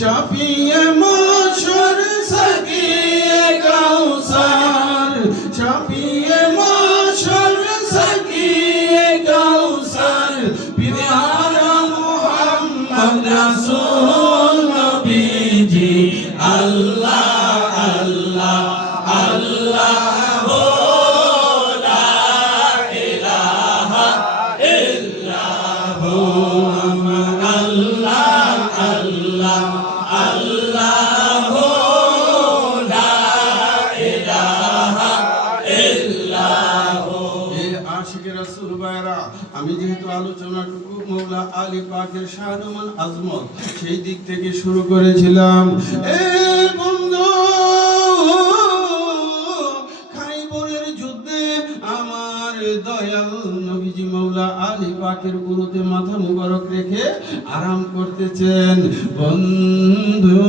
शफीए माशर सकीए कौसर शफीए माशर सकीए कौसर प्यारा मोहम्मद रसूल नबी जी अल्लाह अल्लाह अल्लाह আমি যেহেতু আলোচনাটুকু মৌলা আলী পাকের শাহরুমান আজমত সেই দিক থেকে শুরু করেছিলাম। বন্ধু, খাইবরের যুদ্ধে আমার দয়াল নবীজি মৌলা আলী পাকের উরুতে মাথা মুবারক রেখে আরাম করতেছেন। বন্ধু,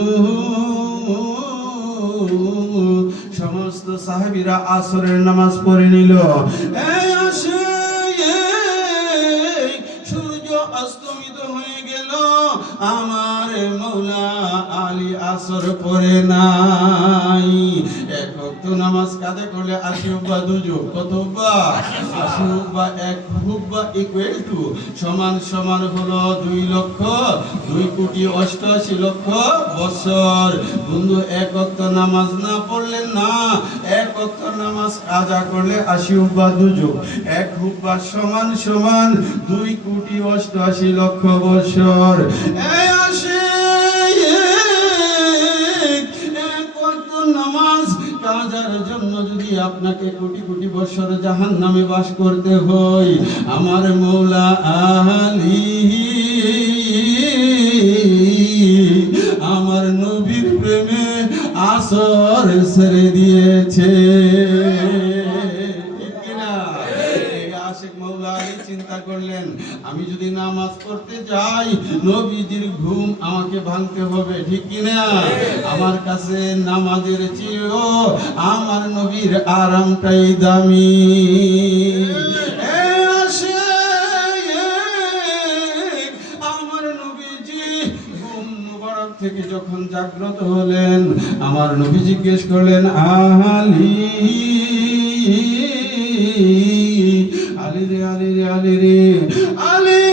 সমস্ত সাহাবীরা আসরের নামাজ পড়ে নিল। সূর্য অস্তমিত হয়ে গেল, আমার মৌলা আলী আসর পড়ে নাই। এক ওয়াক্ত নামাজ কাদা করলে ৮০ হুব্বা দুজুব, কত হুব্বা? ৮০ হুব্বা, এক হুব্বা ইকুয়াল টু সমান সমান হলো ২,২,৮৮,০০০,০০০ বছর। বন্ধু, এক ওয়াক্ত নামাজ না পড়লেন না, এক ওয়াক্ত নামাজ কাজা করলে ৮০ হুব্বা দুজুব, এক হুব্বা সমান সমান ২,৮৮,০০০,০০০ বছর। নামাজ কাজার জন্য যদি আপনাকে কোটি কোটি বছর জাহান্নামে বাস করতে হয়, আমার মৌলা আলী আমার নবীর প্রেমে আসর ছেড়ে দিয়েছে। চিন্তা করলেন, আমি যদি নামাজ পড়তে যাই নবীজির ঘুম আমাকে ভাঙতে হবে, ঠিক কিনা? আমার কাছে নামাজের চেয়েও আমার নবীর আরামটাই দামি। আমার নবীজি ঘুম মুবারক থেকে যখন জাগ্রত হলেন, আমার নবী জিজ্ঞেস করলেন, আলী আলী রে আলী রে আলী রে আলী,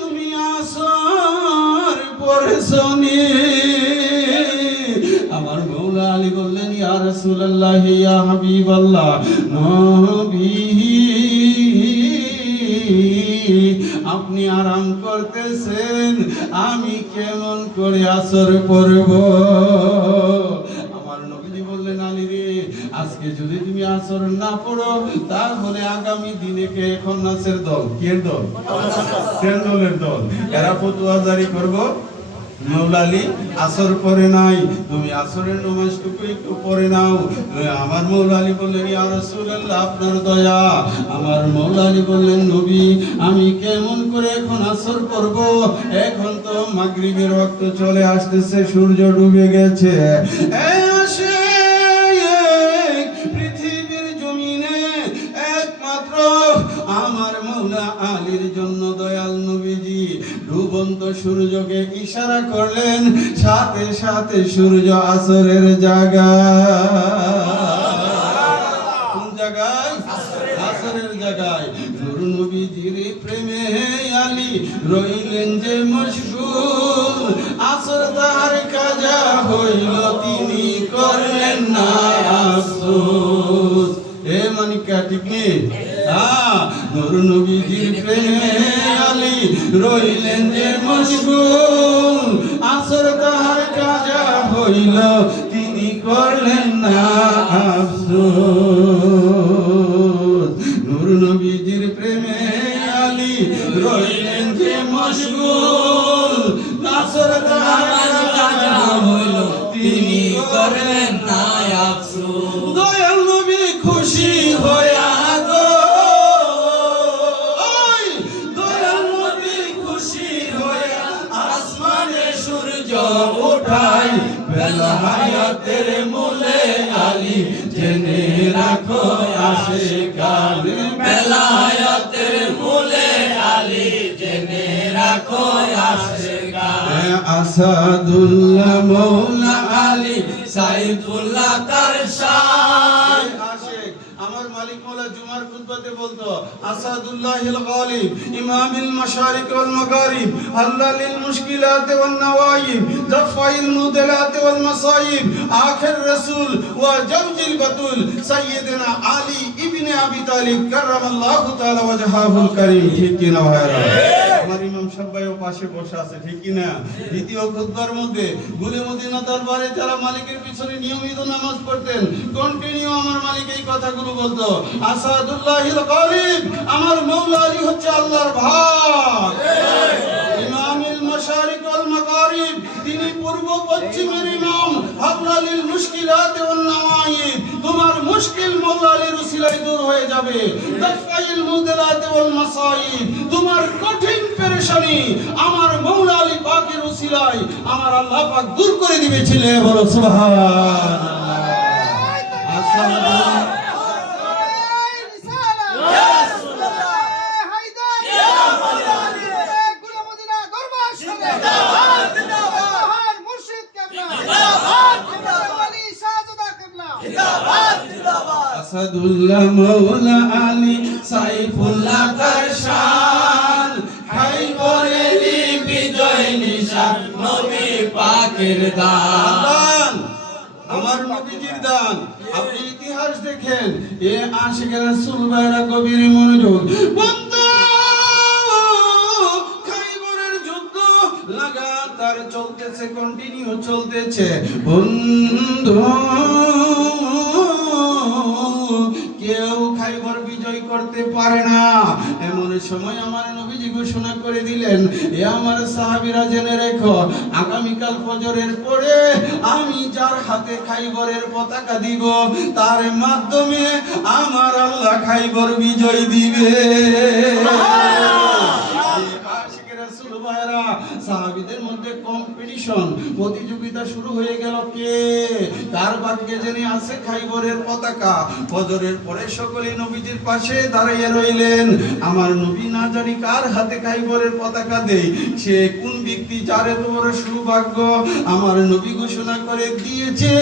তুমি আসর পড়েছনি? আমার মৌলা আলী বললেন, ইয়া রাসূলুল্লাহ, ইয়া হাবিবাল্লাহ, নবী আপনি আরাম করতেছেন, আমি কেমন করে আসর পড়ব? আজকে যদি তুমি আসর না পড়ো তাহলে আগামী দিনে কে খন্নাসের দল, কে দল? কোন দলের দল? এরা ফতোয়া জারি করবো, মৌলা আলী আসর পড়ে নাই, তুমি আসরের নামাজটুকু একটু পড়ে নাও। আমার মৌলা আলী বললেন, ইয়া রাসূলুল্লাহ, আপনার দয়া। আমার মৌলা আলী বললেন, নবী আমি কেমন করে এখন আসর পড়ব? এখন তো মাগরিবের ওয়াক্ত চলে আসতেছে, সূর্য ডুবে গেছে। আমার মৌলা আলীর জন্য দয়াল নবীজি ডুব ডুবন্ত সূর্যকে ইশারা করলেন, সাথে সাথে সূর্য আসরের জায়গায়, কোন জায়গায়? আসরের জায়গায়। নূর নবীজির প্রেমে আলী রইলেন যে মশগুল, আসর তাহার কাজা হইল তিনি করলেন না আফসোস। এ মানিকা ঠিক নেই? নূর নবীজির প্রেমে আলী রইলেন যে মশগুল, আসর তাহার কাজা হইল তিনি করলেন না আফসোস। নূর নবীজির প্রেমে আলী রইলেন যে মশগুল, আসর তাহার কাজা হইল তিনি করলেন না আফসোস। দয়াল নবী খুশি হইয়া গো, দয়াল নবী খুশি হইয়া আসমানে সূর্য উঠাই, বেলায়েতের মূলে আলী জেনে রাখো আশিকান, বেলায়েতের মূলে আলী জেনে রাখো আশিকান। আসাদুল্লাহ মৌলা আলী সাইফুল্লাহ তার শান। আশিক আমার মালিক মৌলা জুমার খুতবাতে বলতো, আসাদুল্লাহিল গালিব ইমামিল মাশারিক ওয়াল মাগারিব, হাল্লালিল মুশকিলাত ওয়ান নওয়াইব, দাফাইল মুদলাত ওয়াল মাসাইব, আখির রাসূল ওয়া জাওজিল বাতুল সাইয়্যিদনা আলী ইবনে আবি তালিব কাররামাল্লাহু তাআলা ওয়াজহাহুল কারীম। ঠিক কি না ভাইরা? আমার ইমাম সাহেবও পাশে বসে আছে, ঠিক কি না? দ্বিতীয় খুতবার মধ্যে গুলে মদিনা দরবারে যারা মালিকের পিছনে নিয়মিত নামাজ পড়তেন, কন্টিনিউ আমার মালিক এই কথাগুলো বলতো, আসাদুল্লাহিল গালিব আমার মওলা আলী হচ্ছে আল্লাহর ভাই, ইমামিল মাশারিক ওয়াল মাগারিব তিনি পূর্ব পশ্চিমের ইমাম, হাল্লালিল মুশকিলাত ওয়ান নওয়াইব তোমার মুশকিল মওলা আলীর উসিলায় দূর হয়ে যাবে, দাফাইল মুদলাত ওয়াল মাসাইব তোমার কঠিন পেরেশানি আমার মওলা আলী পাকের উসিলায় আমার আল্লাহ পাক দূর করে দিবে। ছেলে বলো সুবহানাল্লাহ। আসসালামু আসাদুল্লাহ মৌলা আলী সাইফুল্লাহ তার শান, খাইবরেরই বিজয় নিশান নবী পাকের দান, আমার নবীজির দান। আপনি ইতিহাস দেখেন, এ আশিকের রাসূল ভাইরা গভীর মনোযোগ। বন্ধু খাইবরের যুদ্ধ লাগাতার চলতেছে, কন্টিনিউ চলতেছে বন্ধু, কেউ খাইবর বিজয় করতে পারে না। এমন সময় আমার নবীজি ঘোষণা করে দিলেন, এ আমার সাহাবীরা জেনে রেখো, আগামীকাল ফজরের পরে আমি যার হাতে খাইবরের পতাকা দিব, তার মাধ্যমে আমার আল্লাহ খাইবর বিজয় দিবে। সাহাবীদের মধ্যে কম্পিটিশন, প্রতিযোগিতা শুরু হয়ে গেল, কে কার ভাগ্যে জেনে আছে খাইবরের পতাকা। ফজরের পরে সকলে নবীজির পাশে দাঁড়িয়ে রইলেন, আমার নবী না জানি কার হাতে খাইবরের পতাকা দেয়, সে কোন ব্যক্তি যার এত বড় সৌভাগ্য আমার নবী ঘোষণা করে দিয়েছে,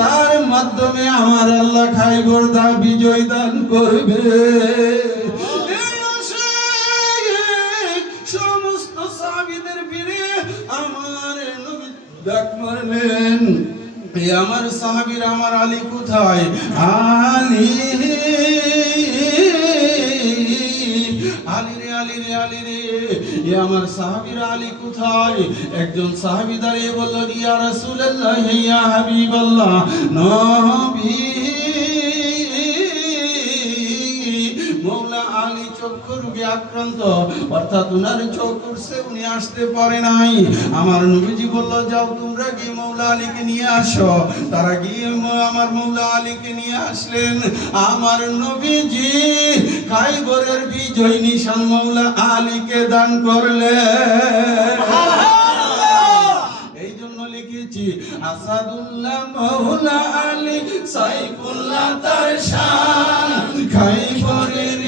তার মাধ্যমে আমার আল্লাহ খাইবর দা বিজয় দান করবে। সমস্ত সাহাবীদের ভিড়ে আমার নবী ডাক মারলেন, এ আমার সাহাবীরা আমার আলী কোথায়? আলী আলী রে আলী রে আলী রে, এ আমার সাহাবীরা আলী কোথায়? একজন সাহাবী দাঁড়িয়ে বলল, ইয়া রাসূলুল্লাহ ইয়া হাবিবাল্লাহ, নবী মওলা আলী চক্ষু রোগে আক্রান্ত, অর্থাৎ উনার চোখ উঠছে, উনি আসতে পারে নাই। আমার নবীজি বলল, যাও তোমরা গিয়ে মওলা আলীকে নিয়ে আসো। তারা গিয়ে আমার মওলা আলীকে নিয়ে আসলেন। আমার নবীজি খাইবরের বিজয় নিশান মওলা আলীকে দান করলেন। এই জন্য লিখেছি, আসাদুল্লাহ মওলা আলী সাইফুল্লাহ তার শান, খাইবরের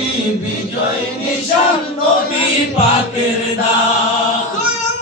বিজয় নিশান নবী পাকের দান।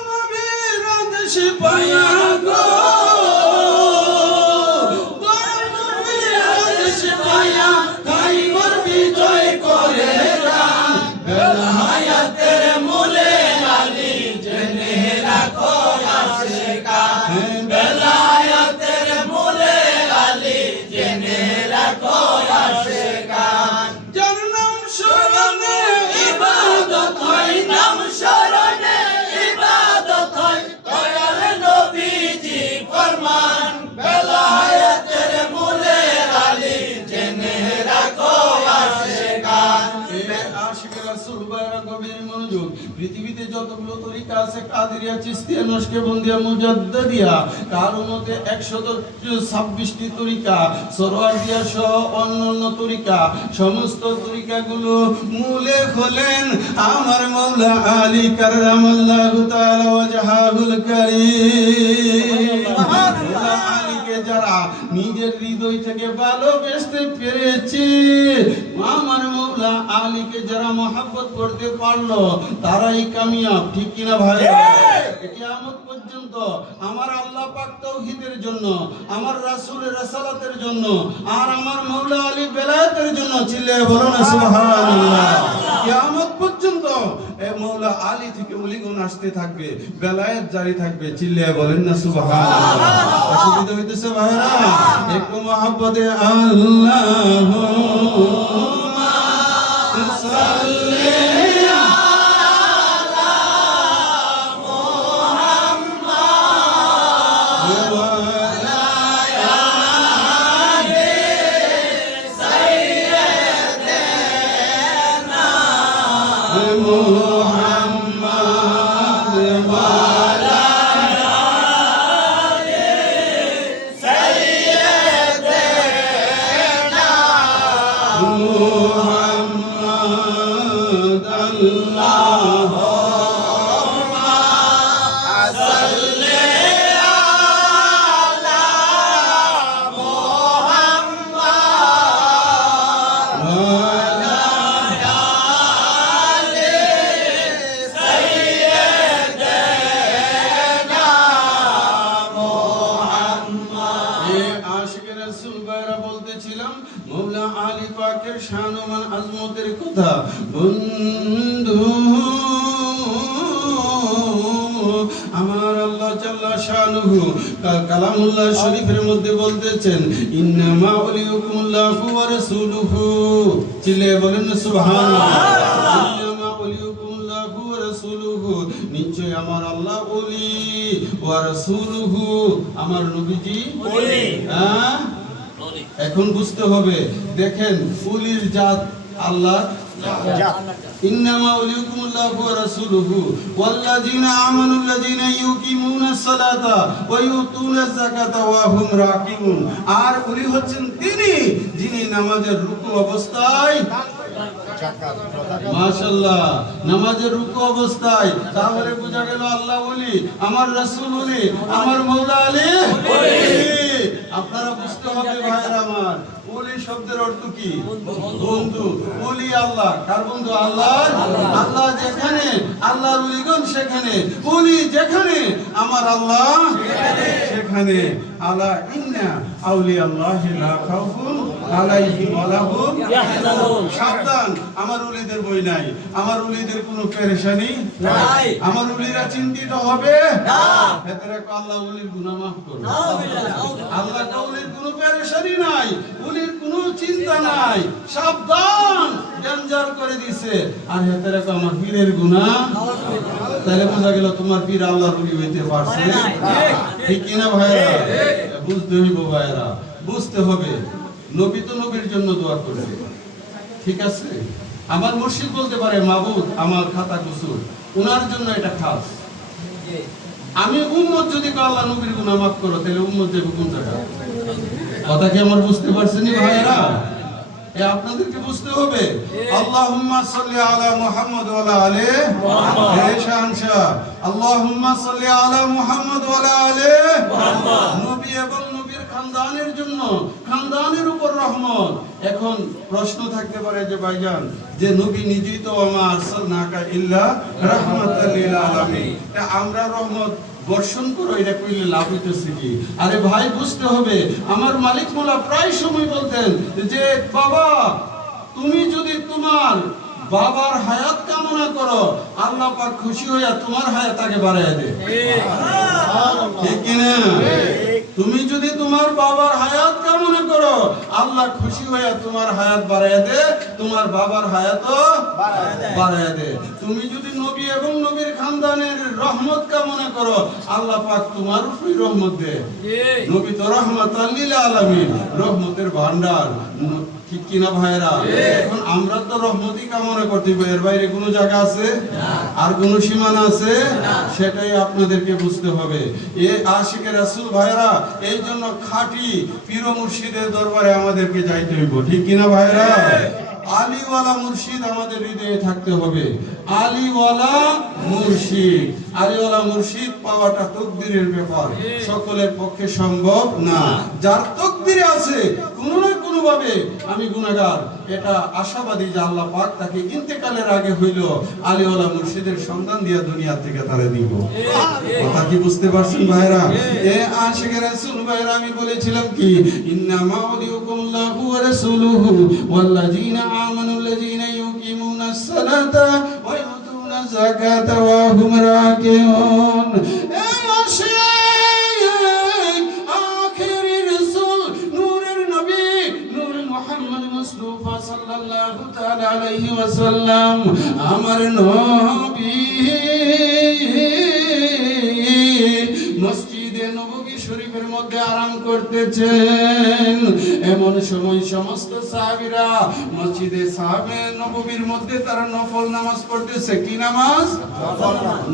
মনোযোগ। পৃথিবীতে যতগুলো তরিকা আছে, কাদেরিয়া, চিশতিয়া, নকশবন্দিয়া, মুজাদ্দিদিয়া, কারো মতে 126টি তরিকা, সোহরাওয়ার্দিয়া সহ অন্যান্য তরিকা, সমস্ত তরিকাগুলো মূলে হলেন আমার মাওলা আলী কাররামাল্লাহু তাআলা ওয়াজহাহুল কারীম। মাওলা আলীকে যারা নিজের হৃদয় থেকে ভালোবাসতে পেরেছে, আমার মাওলা আলীকে যারা মহব্বত করতে পারলো, তারাই কামিয়াব। ঠিক কিনা ভাই? কিয়ামত পর্যন্ত আমার আল্লাহ পাক তাওহীদের জন্য, আমার রাসূলের রিসালাতের জন্য, আর আমার মাওলা আলী বেলায়েতের জন্য চিল্লায়ে বলো না সুবহানাল্লাহ। কিয়ামত পর্যন্ত এই মাওলা আলী থেকে ওলিগণ আসতে থাকবে, বেলায়েত জারি থাকবে। চিল্লায়ে বলেন না সুবহানাল্লাহ। অসুবিধা হইতেছে ভাইরা? একটু মহব্বতে আল্লাহুম্মা সাল্লি বলতেছিলাম মওলা আলী পাকের শান ও মান আজমতের কথা। বন্ধু আমার আল্লাহ জাল্লা শানুহু কালামুল্লাহ শরীফের মধ্যে বলতেছেন, ইন্নামা ওয়ালিয়ুকুমুল্লাহু ওয়া রাসূলুহু। চিল্লায়ে বলেন না সুবহানাল্লাহ। ইন্নামা ওয়ালিয়ুকুমুল্লাহু ওয়া রাসূলুহু, নিশ্চয় আমার আল্লাহ ওলি, ওয়া রাসূলুহু আমার নবীজি ওলি। এখন বুঝতে হবে, দেখেন ওলির জাত আল্লাহ ইন্নামা ওয়ালিয়ুকুমুল্লাহু ওয়া রাসূলুহু ওয়াল্লাযীনা আমানুল্লাযীনা ইউকিমুনাস সালাতা ওয়া ইউতুনাজ যাকাতা ওয়া হুম রাকিউন। আর ওলি হচ্ছেন তিনি যিনি নামাজের রুকু অবস্থায়, মাশাআল্লাহ, নামাজের রুকু অবস্থায়। তাহলে বোঝা গেল আল্লাহ ওলি, আমার রাসূল ওলি, আমার মাওলা আলী ওলি। আপনারা বুঝতে হবে ভাইরা আমার, ওলি শব্দের অর্থ কি? বন্ধু। ওলি আল্লাহ, কার বন্ধু? আল্লাহ। আল্লাহ যেখানে, আল্লাহর ওলিগণ সেখানে, ওলি যেখানে, আমার আল্লাহ সেখানে। আলা ইন্না আউলিয়া আল্লাহি লা খাউফুন আলাইহিম ওয়া লা হুম ইয়াহজানুন। সাবধান, আমার ওলিদের বই নাই, আমার ওলিদের কোনো পেরেশানি নাই, আমার ওলিরা চিন্তিত হবে না। এতে আল্লাহ ওলির গুনাহ মাফ করবে। আল্লাহ ওলির কোনো পেরেশানি নাই, ওলির কোনো চিন্তা নাই, সাবধান, ডেঞ্জার করে দিয়েছে। আর এতে আমার পীরের গুনাহ, তাহলে বোঝা গেল তোমার পীর আল্লাহর ওলি হইতে পারছে। ঠিক কিনা ভাইরা? বুঝতে হইব ভাইরা, বুঝতে হবে। নবী তো নবীর জন্য দোয়া করবে, ঠিক আছে? আমার মুর্শিদ বলতে পারে, মাবুদ আমার খাতা কুসুর, ওনার জন্য এটা খাস। আমি উম্মত যদি আল্লাহ নবীর গুনাহ মাফ করো, তাহলে উম্মত যাবে কোন জায়গায়? কথা কি আমার বুঝতে পারছেনই ভাইরা? আপনাদেরকে বুঝতে হবে। আল্লাহুম্মা সাল্লি আলা মুহাম্মদ ওয়া আলা আলি মুহাম্মদ। শানশা আল্লাহুম্মা সাল্লি আলা মুহাম্মদ ওয়া আলা আলি মুহাম্মদ। নবী এবং নবীর খানদানের জন্য, খানদানের উপর রহমত। এখন প্রশ্ন থাকতে পারে যে ভাইজান, যে নবী নিজেই তো ওয়া মা আরসালনাকা ইল্লা রাহমাতাল লিল আলামিন, আমরা রহমত বর্ষণ করো, এটা কইলে লাভ হইতেছে কি? আরে ভাই বুঝতে হবে, আমার মালিক মোলা প্রায় সময় বলতেন যে বাবা, তুমি যদি তোমার বাবার হায়াত কামনা করো, আল্লাহ পাক খুশি হইয়া তোমার হায়াত আগে বাড়াইয়া দেয়। ঠিক কিনা? তুমি যদি তোমার বাবার হায়াত কামনা করো, আল্লাহ খুশি হইয়া তোমার হায়াত বাড়াইয়া দে, তোমার বাবার হায়াতও বাড়াইয়া দে। তুমি যদি নবী এবং নবীর খানদানের রহমত কামনা করো, আল্লাহ পাক তোমার উপরই রহমত দে। নবী তো রাহমাতাল লিল আলামিন, রহমতের ভান্ডার। ঠিক কিনা ভাইরা? এখন আমরা তো রহমতি কামনা করতে পারি, এর বাইরে কোনো জায়গা আছে আর কোনো সীমানা আছে? সেটাই আপনাদেরকে বুঝতে হবে। এ আশিকে রাসূল ভাইরা, এই জন্য খাঁটি পীর মুর্শিদের দরবারে আমাদেরকে যাইতে হইব, ঠিক কিনা ভাইরা? আলীওয়ালা মুর্শিদ আমাদের হৃদয়ে থাকতে হবে। আলীওয়ালা মুর্শিদ, আলীওয়ালা মুর্শিদ পাওয়াটা তকদিরের ব্যাপার, সকলের পক্ষে সম্ভব না। যার তকদিরে আছে কোনো না কোনো ভাবে, আমি গুনাহগার, এটা আশাবাদী যে আল্লাহ পাক তাকে ইন্তেকালের আগে হইল আলীওয়ালা মুর্শিদের সন্ধান দিয়া দুনিয়া থেকে তারে দিব। কথা কি বুঝতে পারছেন ভাইরা? এ আশিকে রাসূল ভাইরা, আমি বলেছিলাম কি, ইন্নামা ওয়ালিউকুমুল্লাহু ওয়া রাসূলুহু ওয়াল্লাযীনা আমানুল্লাযীনা ইউকিমুনাস সালাতা ওয়া ইউতুনাজ যাকাতা ওয়া হুম রাকিউন। এ আশিক আখিরি রাসূল, নূরের নবী, নূর মুহাম্মদ মুস্তাফা সাল্লাল্লাহু তাআলা আলাইহি ওয়াসাল্লাম, আমার নবী মসজিদে নববী শরীফের মধ্যে আরাম করতেছেন। এমন সময় সমস্ত সাহাবীরা মসজিদে সাহাবে নববীর মধ্যে তারা নফল নামাজ পড়তেছে। কি নামাজ?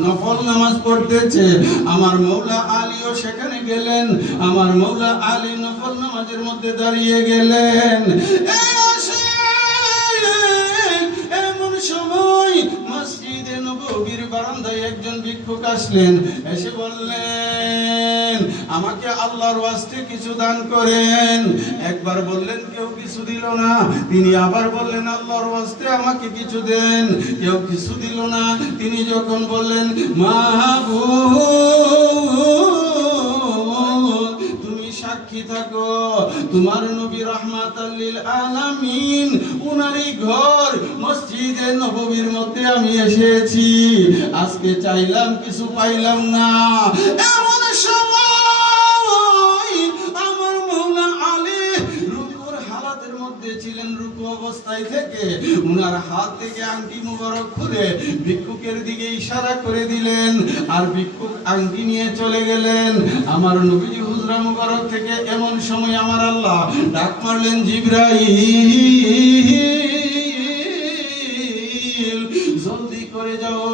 নফল নামাজ পড়তেছে। আমার মৌলা আলীও সেখানে গেলেন, আমার মৌলা আলী নফল নামাজের মধ্যে দাঁড়িয়ে গেলেন। এমন সময় মসজিদে নববীর বারান্দায় একজন ভিক্ষুক আসলেন, এসে বললেন, আমাকে আল্লাহর ওয়াস্তে কিছু দান করেন। একবার বললেন, কেউ কিছু দিল না। তিনি আবার বললেন, আল্লাহর ওয়াস্তে আমাকে কিছু দেন। কেউ কিছু দিল না। তিনি যখন বললেন, মাহবুব, তুমি সাক্ষী থাকো, তোমার নবী রাহমাতাল লিল আলামিন, উনারই ঘর মসজিদে নববীর মধ্যে আমি এসেছি। আজকে চাইলাম কিছু পাইলাম না। এমন সময় আমার মৌলা আলী রুকুর হালাতের মধ্যে ছিলেন। রুকু অবস্থায় থেকে উনার হাত থেকে আংটি মুবারক খুলে ভিক্ষুকের দিকে ইশারা করে দিলেন, আর ভিক্ষুক আংটি নিয়ে চলে গেলেন। আমার নবীজি হুজরা মুবারক থেকে এমন সময় আমার আল্লাহ ডাক মারলেন, জিবরাইল, জলদি করে যাও,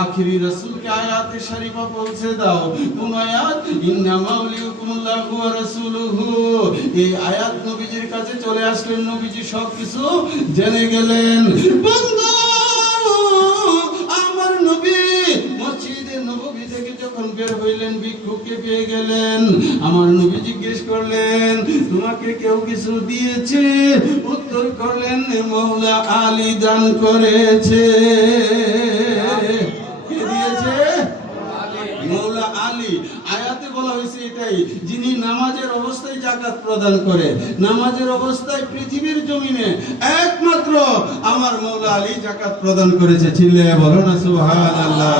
আখিরি রাসূলকে আয়াতে শরীফা পৌঁছে দাও। কোন আয়াত? ইন্নামা ওয়ালিউকুমুল্লাহু ওয়া রাসূলুহু। এই আয়াত নবীজির কাছে চলে আসলেন, নবীজি সবকিছু জেনে গেলেন। বন্ধু, আমার নবী মসজিদে নববী থেকে যখন বের হইলেন, ভিক্ষুককে পেয়ে গেলেন। আমার নবী জিজ্ঞেস করলেন, তোমাকে কেউ কিছু দিয়েছে? উত্তর করলেন, মৌলা আলী দান করেছে। কে দিয়েছে? মৌলা আলী। আয়াতে বলা হয়েছে এটাই, যিনি নামাজের অবস্থায় যাকাত প্রদান করে। নামাজের অবস্থায় পৃথিবীর জমিনে একমাত্র আমার মৌলা আলী যাকাত প্রদান করেছে। চিল্লে বলো না সুবহানাল্লাহ,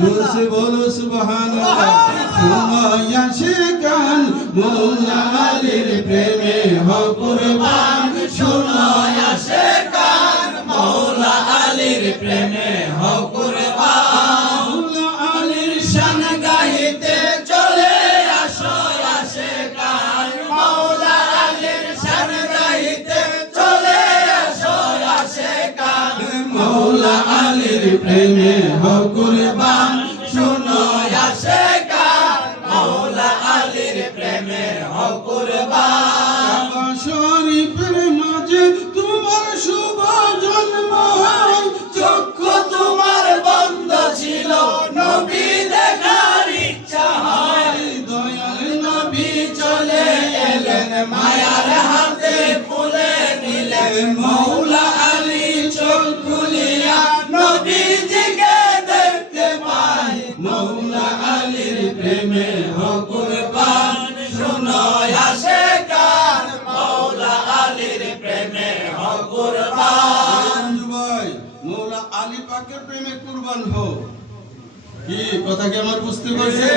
জোরসে বলো সুবহানাল্লাহ। সুমাইয়া শেখান মৌলা আলীর প্রেমে হও কুরবান। সুমাইয়া শেখান মৌলা আলীর প্রেমে হও কুরবান। মৌলা আলীর শান গাইতে চলে আসো আশেকান। মৌলা আলীর শান গাইতে চলে আসো আশেকান। মৌলা আলীর প্রেমে হও কুরবান। শোনো আশেকান মৌলা আলীর প্রেমে হও কুরবান। কাবা শরীফের মাঝে তোমার শুভ জন্ম হয়। চক্ষু তোমার বন্ধ ছিল, নবী দেখার ইচ্ছা হয়। দয়াল নবী চলে এলেন, মায়ার হাতে তুলে নিলেন। মৌলা আলী চোখ খুলিয়া নবীজিকে দেখতে পায়। মৌলা আলীর প্রেমে হও কুরবান। শোনো আশেকান মৌলা আলীর প্রেমে হও কুরবান। ভাই, মৌলা আলী পাকের প্রেমে কুরবান হও। কি কথা কি আমার বুঝতে পারছে?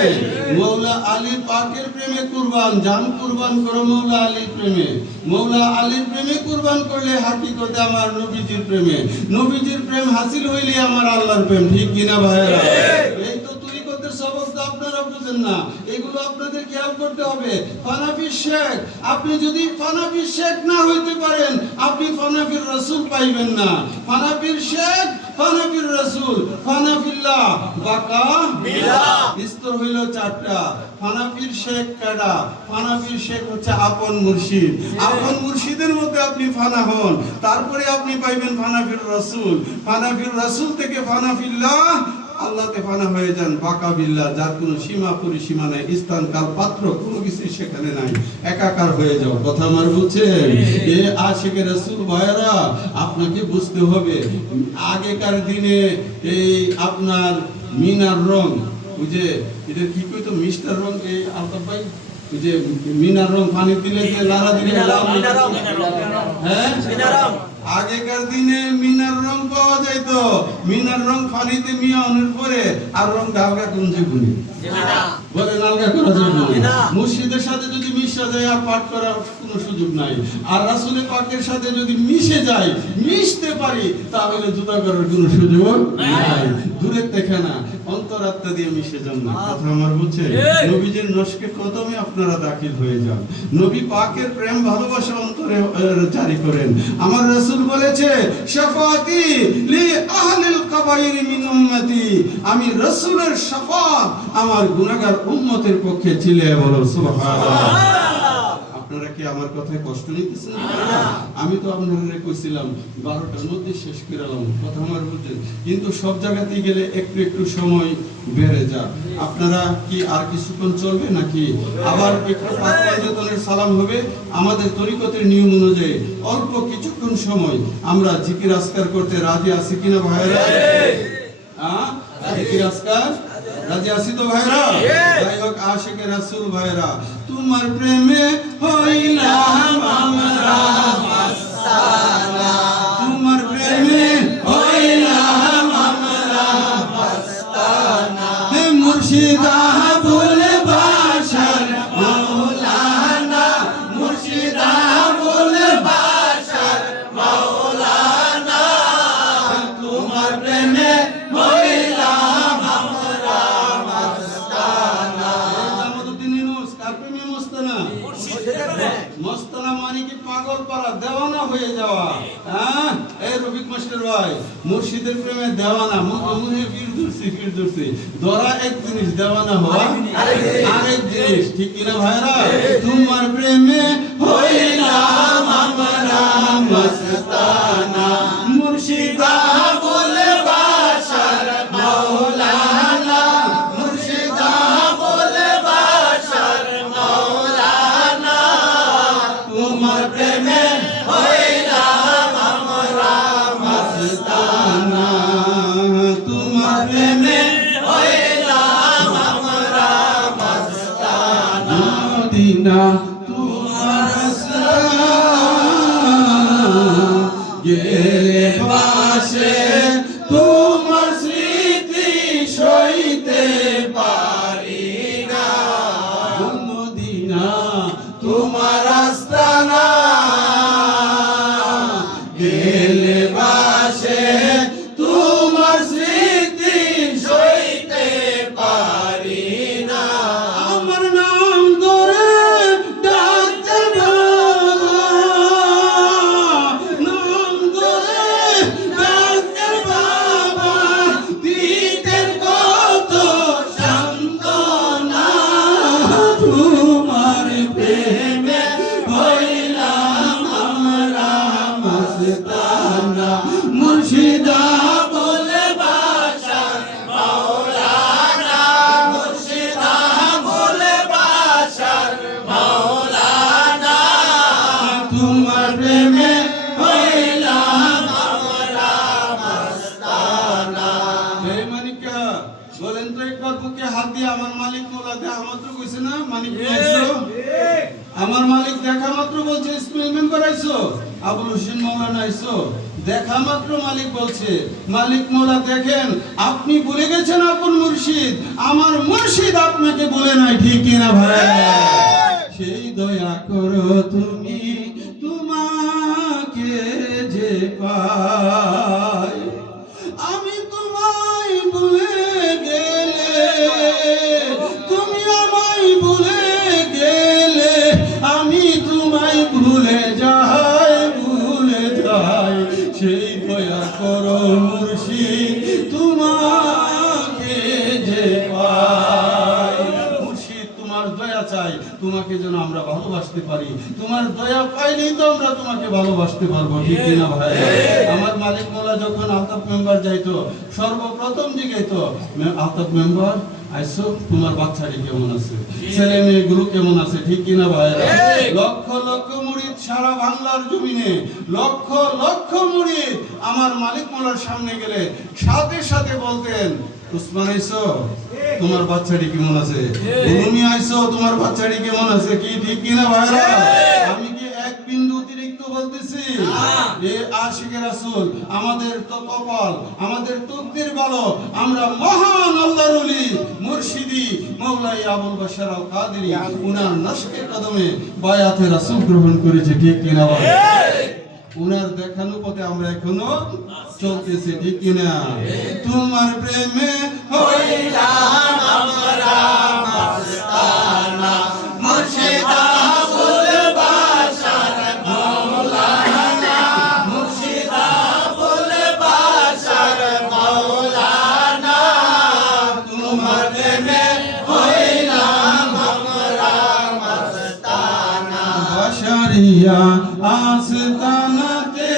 মৌলা আলী পাকের প্রেমে কুরবান, জান কুরবান করো মৌলা আলীর প্রেমে। মৌলা আলীর প্রেমে কুরবান করলে হাকিকতে আমার নবীজির প্রেমে। নবীজির প্রেম হাসিল হইলে আমার আল্লাহর প্রেম। ঠিক কিনা ভাইরা? এই তো তরিকতের সবক তো আপনারা বুঝেন না। এগুলো আপনাদের খেয়াল করতে হবে। ফানাফি শেখ, আপনি যদি ফানাফি শেখ না হইতে পারেন, আপনি ফানাফির রাসূল পাইবেন না। ফানাফির শেখ, ফানাফির রাসূল, ফানাফিল্লাহ বাকা বিল্লাহ। স্তর হইল চারটা। ফানাফির শেখ কাডা? ফানাফির শেখ হচ্ছে আপন মুর্শিদ। আপন মুর্শিদের মধ্যে আপনি ফানা হন, তারপরে আপনি পাইবেন ফানাফির রাসূল। ফানাফির রাসূল থেকে ফানাফিল্লাহ, আল্লাহতে ফানা হয়ে যান বাকা বিল্লাহ, যার কোনো সীমা পরিসীমা নাই, স্থান কাল পাত্র কোনো কিছু সেখানে নাই, একাকার হয়ে যাও। কথা আমার বুঝছেন? এ আশিকে রাসূল ভাইরা, আপনাকে বুঝতে হবে আগেকার দিনে এই আপনার মিনার রং, ওই যে এটা কি কইতো মিস্টার রং, এই আলতাফ ভাই, ওই যে মিনার রং পানি দিলে যে লারা দিলে হ্যাঁ আগেকার দিনে মিনার রং পাওয়া যাইতো। মিনার রং পানিতে মিশানোর পরে আর রং হালকা গুঞ্জে গুনি বলে নালকা করা যাবে না। মুর্শিদের সাথে যদি মিশে যায় আর পাঠ করার কোনো সুযোগ নাই। আর রাসূলের পাকের সাথে যদি মিশে যায়, মিশতে পারি, তাহলে জুতা করার কোনো সুযোগ নাই। দূরের থেকে না, অন্তরাত্মা দিয়ে মিশে যান না। কথা আমার বুঝছেন? নবীজির নশকে কদমে আপনারা দাখিল হয়ে যান। নবী পাকের প্রেম ভালোবাসা অন্তরে জারি করেন। আমার রাসূল বলেছে, শাফাতি লি আহলিল কাবাইর মিন উম্মতি, আমি রাসূলের শাফাত আমার গুনাহগার উম্মতের পক্ষে ছিলে। বলো সুবহানাল্লাহ। আপনারা কি আমার কথায় কষ্ট নিতেছেন? আমি তো আপনারা কইছিলাম 12টার মধ্যে শেষ করলাম, কথা আমার বুঝছেন? কিন্তু সব জায়গাতেই গেলে একটু একটু সময় বেড়ে যায়। আপনারা কি আর কিছুক্ষণ চলবে নাকি আবার একটু পাঁচজনের সালাম হবে? আমাদের তরিকতের নিয়ম অনুযায়ী অল্প কিছুক্ষণ সময় আমরা জিকির আজকার করতে রাজি আছি কিনা ভাইরা? হ্যাঁ, জিকির আজকার রাজি আছি তো ভাইরা? যাই হোক, আশিকে রাসূল ভাইরা, তোমার প্রেমে হইলাম আমরা মাস্তানা, তোমার প্রেমে হইলাম আমরা মাস্তানা, হে মুর্শিদা বলে বাশার মাওলানা, মুর্শিদা বলে বাশার মাওলানা, তোমার প্রেমে হইলাম আমরা মাস্তানা। মস্তানা মানে কি পাগল পারা, দেওয়ানা হয়ে যাওয়া। হ্যাঁ, এই রফিক মাস্টার ভাই, মুর্শিদের প্রেমে দেওয়ানা, মুখে পীর ধরছি, ধরা এক জিনিস, দেওয়ানা হওয়া আরেক জিনিস, ঠিক কিনা ভাইরা? তোমার প্রেমে হইলাম আমরা মস্তানা, মুর্শিদা বলে বাশার মাওলানা, মুর্শিদা বলে বাশার মাওলানা, তোমার প্রেমে হইলাম আমরা মস্তানা, তোমার প্রেমে হইলাম আমরা মস্তানা, মদিনা তোমার রাস্তা গেলে পাশে, তোমার স্মৃতি সইতে পারি না, মদিনা তোমার আস্তানা গেলে পাশে, তোমার স্মৃতি সইতে পারি না, আমার নাম ধরে ডাকতে বাবা, নাম ধরে ডাকতে বাবা, দিতেন কত সান্ত্বনা, তোমার প্রেমে হইলাম আমরা মস্তানা, মুর্শিদা বলে বাশার মাওলানা, মুর্শিদা বলে বাশার মাওলানা, তোমার প্রেমে হইলাম আমরা মস্তানা। হে মানিকা, বলেন তো একবার বুকে হাত দিয়ে, আমার মালিক মোলা দেখা মাত্র কইছে না মানিক কইছো? আমার মালিক দেখা মাত্র বলছে এক্সপেরিমেন্ট করাইছো, আবুল হোসেন মাওলানা আইছো, দেখা মাত্র মালিক বলছে, মালিক মোলা দেখেন, আপনি ভুলে গেছেন আপন মুর্শিদ, আমার মুর্শিদ আপনাকে ভুলে নাই, ঠিক কিনা ভাই? সেই দয়া করো তুমি, তোমাকে যে পাই, আমি তোমায় ভুলে গেলে তুমি আমায় সেই দয়া করো মুর্শিদ তোমাকে যে পাই। মুর্শিদ তোমার দয়া চাই, তোমাকে যেন আমরা ভালোবাসতে পারি। তোমার দয়া পাইলেই তো আমরা তোমাকে ভালোবাসতে পারবো, ঠিক কিনা ভাই? আমার মালিক মোল্লা যখন আলতাফ মেম্বার যাইতো, সর্বপ্রথম জিজ্ঞাইতো, আলতাফ মেম্বার আইসো, তোমার বাচ্চাটি কেমন আছে, ছেলে মেয়েগুলো কেমন আছে, ঠিক কিনা ভাইরা? লক্ষ লক্ষ মুরিদ সারা বাংলার জমিনে, লক্ষ লক্ষ মুরিদ আমার মালিক মোল্লার সামনে গেলে সাথে সাথে বলতেন, উসমান আইসো, তোমার বাচ্চাটি কেমন আছে, তুমি আইসো, তোমার বাচ্চাটি কেমন আছে, কি ঠিক কিনা ভাইরা? আমি কি এক বিন্দু অতিরিক্ত বলতেছি? এ আশিকে রাসূল, আমাদের তো কপাল, আমাদের তকদির ভালো, আমরা মহান আল্লাহর ওলি মুর্শিদি মওলাই আবুল বাশার আল কাদেরী উনার নশকে কদমে বায়াতে রাসূল গ্রহণ করেছে, ঠিক কিনা ভাই? উনার দেখানো পথে আমরা এখনো চলতেছি, ঠিক কিনা? তোমার প্রেমে হইলাম আমরা মাস্তানা, মুর্শিদ আবুল বাশার মাওলানা, মুর্শিদ আবুল বাশার মাওলানা, তোমার প্রেমে হইলাম আমরা মাস্তানা, বাশারিয়া আস্তানাতে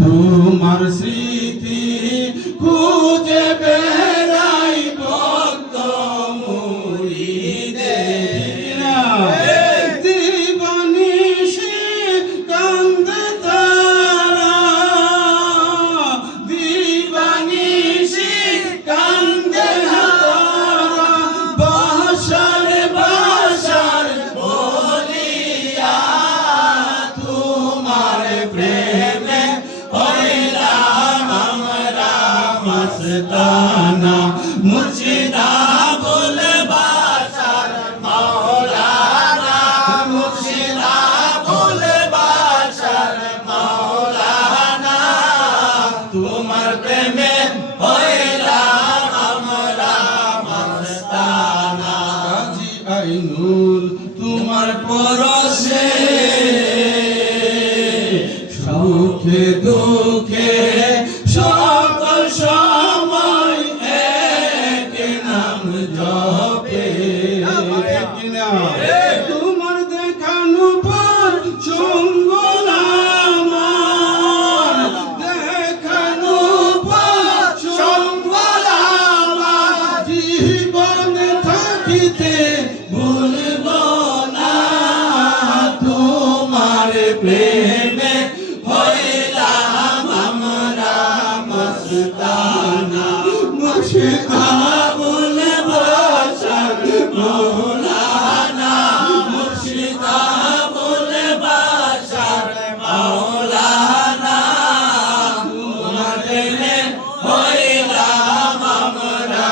তোমার স্মৃতি খুঁজে বেড়াই ভক্ত মুরিদের, দিবানিশি কান্দে তারা, দিবানিশি কান্দে তারা, বাশার বাশার বলিয়া তোমার প্রেমে হইলাম আমরা মাস্তানা, মুর্শিদ আবুল বাশার মাওলানা, মুর্শিদ আবুল বাশার মাওলানা, তোমার প্রেমে হইলাম আমরা মাস্তানা, কাজী আইনুল তোমার পরশে সুখে দুঃখে সকল সময় এক নাম জপে, তোমার দেখানো পর চঙ্গল আমার, দেখানো পর চঙ্গল আমার, জীবনে থাকিতে ভুলব না তোমার প্রেমে হইলাম আমরা মাস্তানা, মুর্শিদ আবুল বাশার মাওলানা, মুর্শিদ আবুল বাশার মাওলানা, তোমার প্রেমে হইলাম আমরা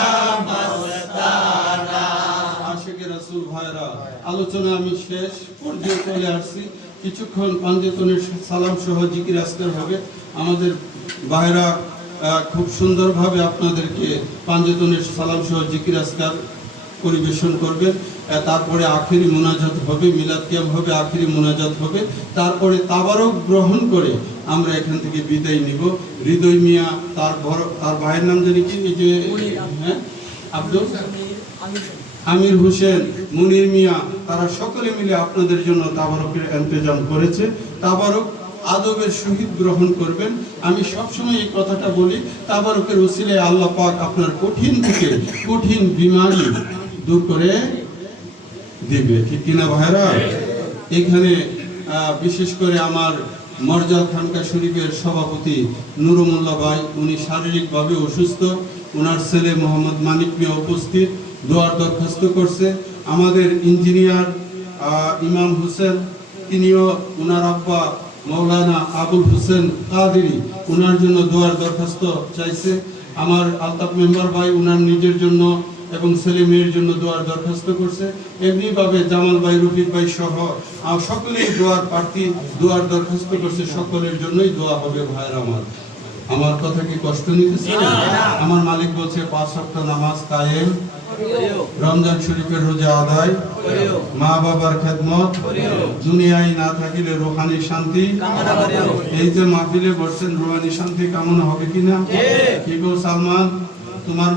মাস্তানা। আশিকে রাসূল ভাইরা, আলোচনা আমি শেষ পর্যায়ে চলে আসছি। কিছুক্ষণ পাঞ্জেতনের সালাম সহ জিকির আজকার হবে। আমাদের ভাইরা খুব সুন্দরভাবে আপনাদেরকে পাঞ্জেতনের সালাম সহ জিকির আজকার পরিবেশন করবেন। তারপরে আখেরি মোনাজাত হবে, মিলাদ কিয়াম হবে, আখেরি মোনাজাত হবে। তারপরে তাবারক গ্রহণ করে আমরা এখান থেকে বিদায় নিব। হৃদয় মিয়া, তার ভাইয়ের নাম জানি কি, এই যে আব্দুল আমির হোসেন, মুনির মিয়া, তারা সকলে মিলে আপনাদের জন্য তাবারকের ইন্তজাম করেছে। তাবারক আদবের সহিত গ্রহণ করবেন। আমি সবসময় এই কথাটা বলি, তাবারকের ওসিলায় আল্লাহ পাক আপনার কঠিন থেকে কঠিন বিমারি দূর করে দিবে, ঠিক কিনা ভাইরা? এখানে বিশেষ করে আমার মরজাল খানকা শরীফের সভাপতি নুরুমুল্লাহ ভাই, উনি শারীরিকভাবে অসুস্থ, ওনার ছেলে মোহাম্মদ মানিক মিয়া উপস্থিত, দোয়ার দরখাস্ত করছে। আমাদের ইঞ্জিনিয়ার ইমাম হোসেন, তিনিও ওনার আব্বা মৌলানা আবুল হোসেন কাদেরী, ওনার জন্য দোয়ার দরখাস্ত চাইছে। আমার আলতাফ মেম্বার ভাই ওনার নিজের জন্য এবং ছেলে মেয়ের জন্য দোয়ার দরখাস্ত করছে। এমনিভাবে জামাল ভাই, রফিক ভাই সহ সকলেই দোয়ার প্রার্থী, দোয়ার দরখাস্ত করছে। সকলের জন্যই দোয়া হবে ভাইয়ের। আমার কথা কি কষ্ট নিতেছে? আমার মালিক বলছে 5 ওয়াক্ত নামাজ কায়েম রমজান শরীফের রোজা আদায়, মা বাবার খেদমত, দুনিয়ায় না থাকিলে রুহানি শান্তি। এই যে মাহফিলে বসছেন, রুহানি শান্তি কামনা হবে কিনা? কি গো সালমান, তোমার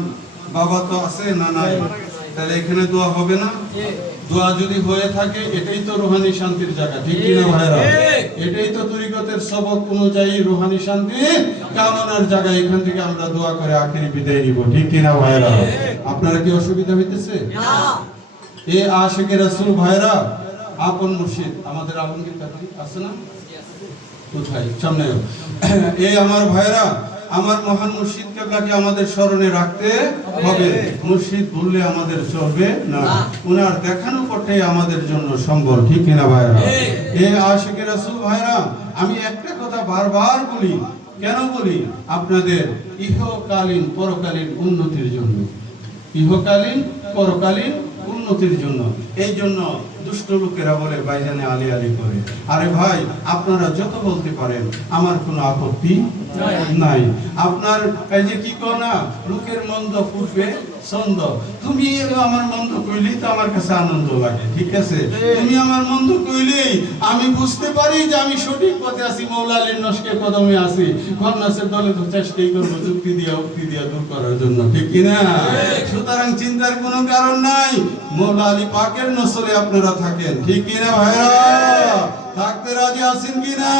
বাবা তো আছে না নাই? তাহলে এখানে দোয়া হবে না? দোয়া যদি হয়ে থাকে এটাই তো রুহানি শান্তির জায়গা, ঠিক কিনা ভাইরা? এটাই তো তরিকতের সবক অনুযায়ী রুহানি শান্তি কামনার জায়গা। এখান থেকে আমরা দোয়া করে আখেরি বিদায় নিব, ঠিক কিনা ভাইরা? আপনারা কি অসুবিধা হইতেছে? এ আশিকে রাসূল ভাইরা, আপন মুর্শিদ আমাদের আলমগীর কাকি আছে না? কোথায়? সামনে। এই আমার ভাইরা, আমার মহান মুর্শিদ কেবলাকে আমাদের স্মরণে রাখতে হবে। মুর্শিদ ভুললে আমাদের চলবে না। উনার দেখানো পথে আমাদের জন্য সম্বল, ঠিক কিনা ভাইরা? এই আশিকে রাসূল ভাইরা, আমি একটা কথা বারবার বলি, কেন বলি? আপনাদের ইহকালীন পরকালীন উন্নতির জন্য, ইহকালীন পরকালীন উন্নতির জন্য। এই জন্য দুষ্ট লোকেরা বলে ভাইজানে আলী আলী করে। আরে ভাই, আপনারা যত বলতে পারেন, আমার কোনো আপত্তি নাই। আপনার এই যে কি কো না, লোকের মন্দ পূর্বে ছন্দ, তুমি আমার মন্দ কইলেই তো আমার কাছে আনন্দ লাগে, ঠিক আছে? তুমি আমার মন্দ কইলেই আমি বুঝতে পারি যে আমি সঠিক পথে আছি, মৌলা আলীর নস্কে কদমে আছি। খন্নাসের দলে তো চেষ্টাই করবো যুক্তি দিয়া দূর করার জন্য, ঠিক কিনা? সুতরাং চিন্তার কোনো কারণ নাই। মৌলা আলী পাকের নসলে আপনারা থাকেন, ঠিক কিনা ভাইরা? থাকতে রাজি আছেন কিনা?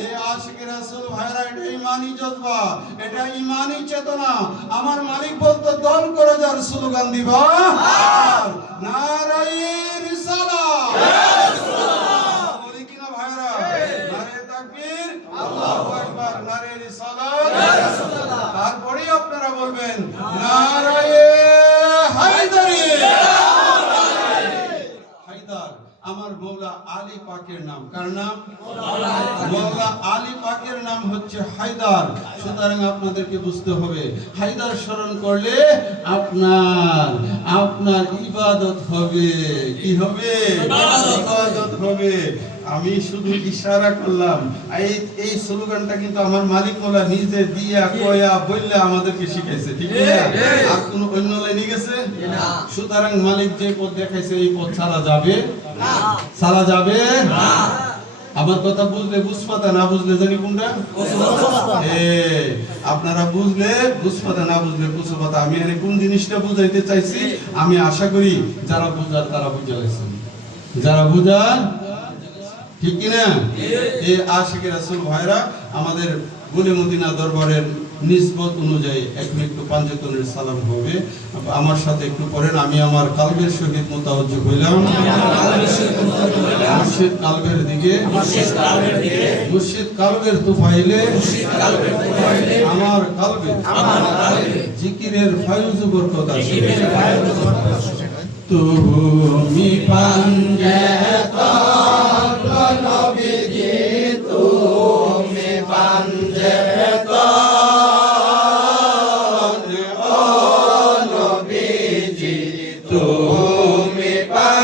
এই আশিকে রাসূল ভাইরা, এটা ইমানি জজবা, এটা ইমানি চেতনা। আমার মালিক বলতো, দল করে যার স্লোগান দিবা, নারায়ে রিসালাত, বলি কিনা ভাইরা? নারায়ে তাকবীর, আল্লাহু আকবার, নারায়ে রিসালাত। তারপরে আপনারা বলবেন নারায়ে হায়দারি। হায়দার আমার মৌলা আলী পাকের নাম। কার নাম? মৌলা আলী পাকের নাম হচ্ছে হায়দার। সুতরাং আপনাদেরকে বুঝতে হবে, হায়দার স্মরণ করলে আপনার ইবাদত হবে। কি হবে? ইবাদত হবে। আমি শুধু ইশারা করলাম। এই স্লোগানটা কিন্তু আমার মালিক মৌলা নিজে দিয়া কয়া বললে আমাদেরকে শিখাইছে, ঠিক না? আর কোন অন্য লাইনে গেছে না। সুতরাং মালিক যে পথ দেখাইছে এই পথ ছাড়া যাবে না, ছাড়া যাবে না। আমার কথা বুঝলে বুঝপাতা, না বুঝলে জানি কোনটা? আপনারা বুঝলে বুঝপাতা, না বুঝলে বুঝপাতা। আমি এখানে কোন জিনিসটা বুঝাইতে চাইছি, আমি আশা করি যারা বুঝার তারা বুঝে গেছেন, যারা বুঝার, ঠিক কিনা? এই আশিকে রাসূল ভাইরা, আমাদের গুলে মদিনা দরবারের নিসবত অনুযায়ী এখন একটু পাঞ্জাতনের সালাম হবে। আমার সাথে একটু পড়েন। আমি আমার কালবের সহিত মুতাওয়াজ্জু হইলাম মুর্শিদ কালবের দিকে, মুর্শিদ কালবের তুফাইলে আমার কালবে জিকিরের ফায়ুজ বরকত আসে। তুমি পাঞ্জা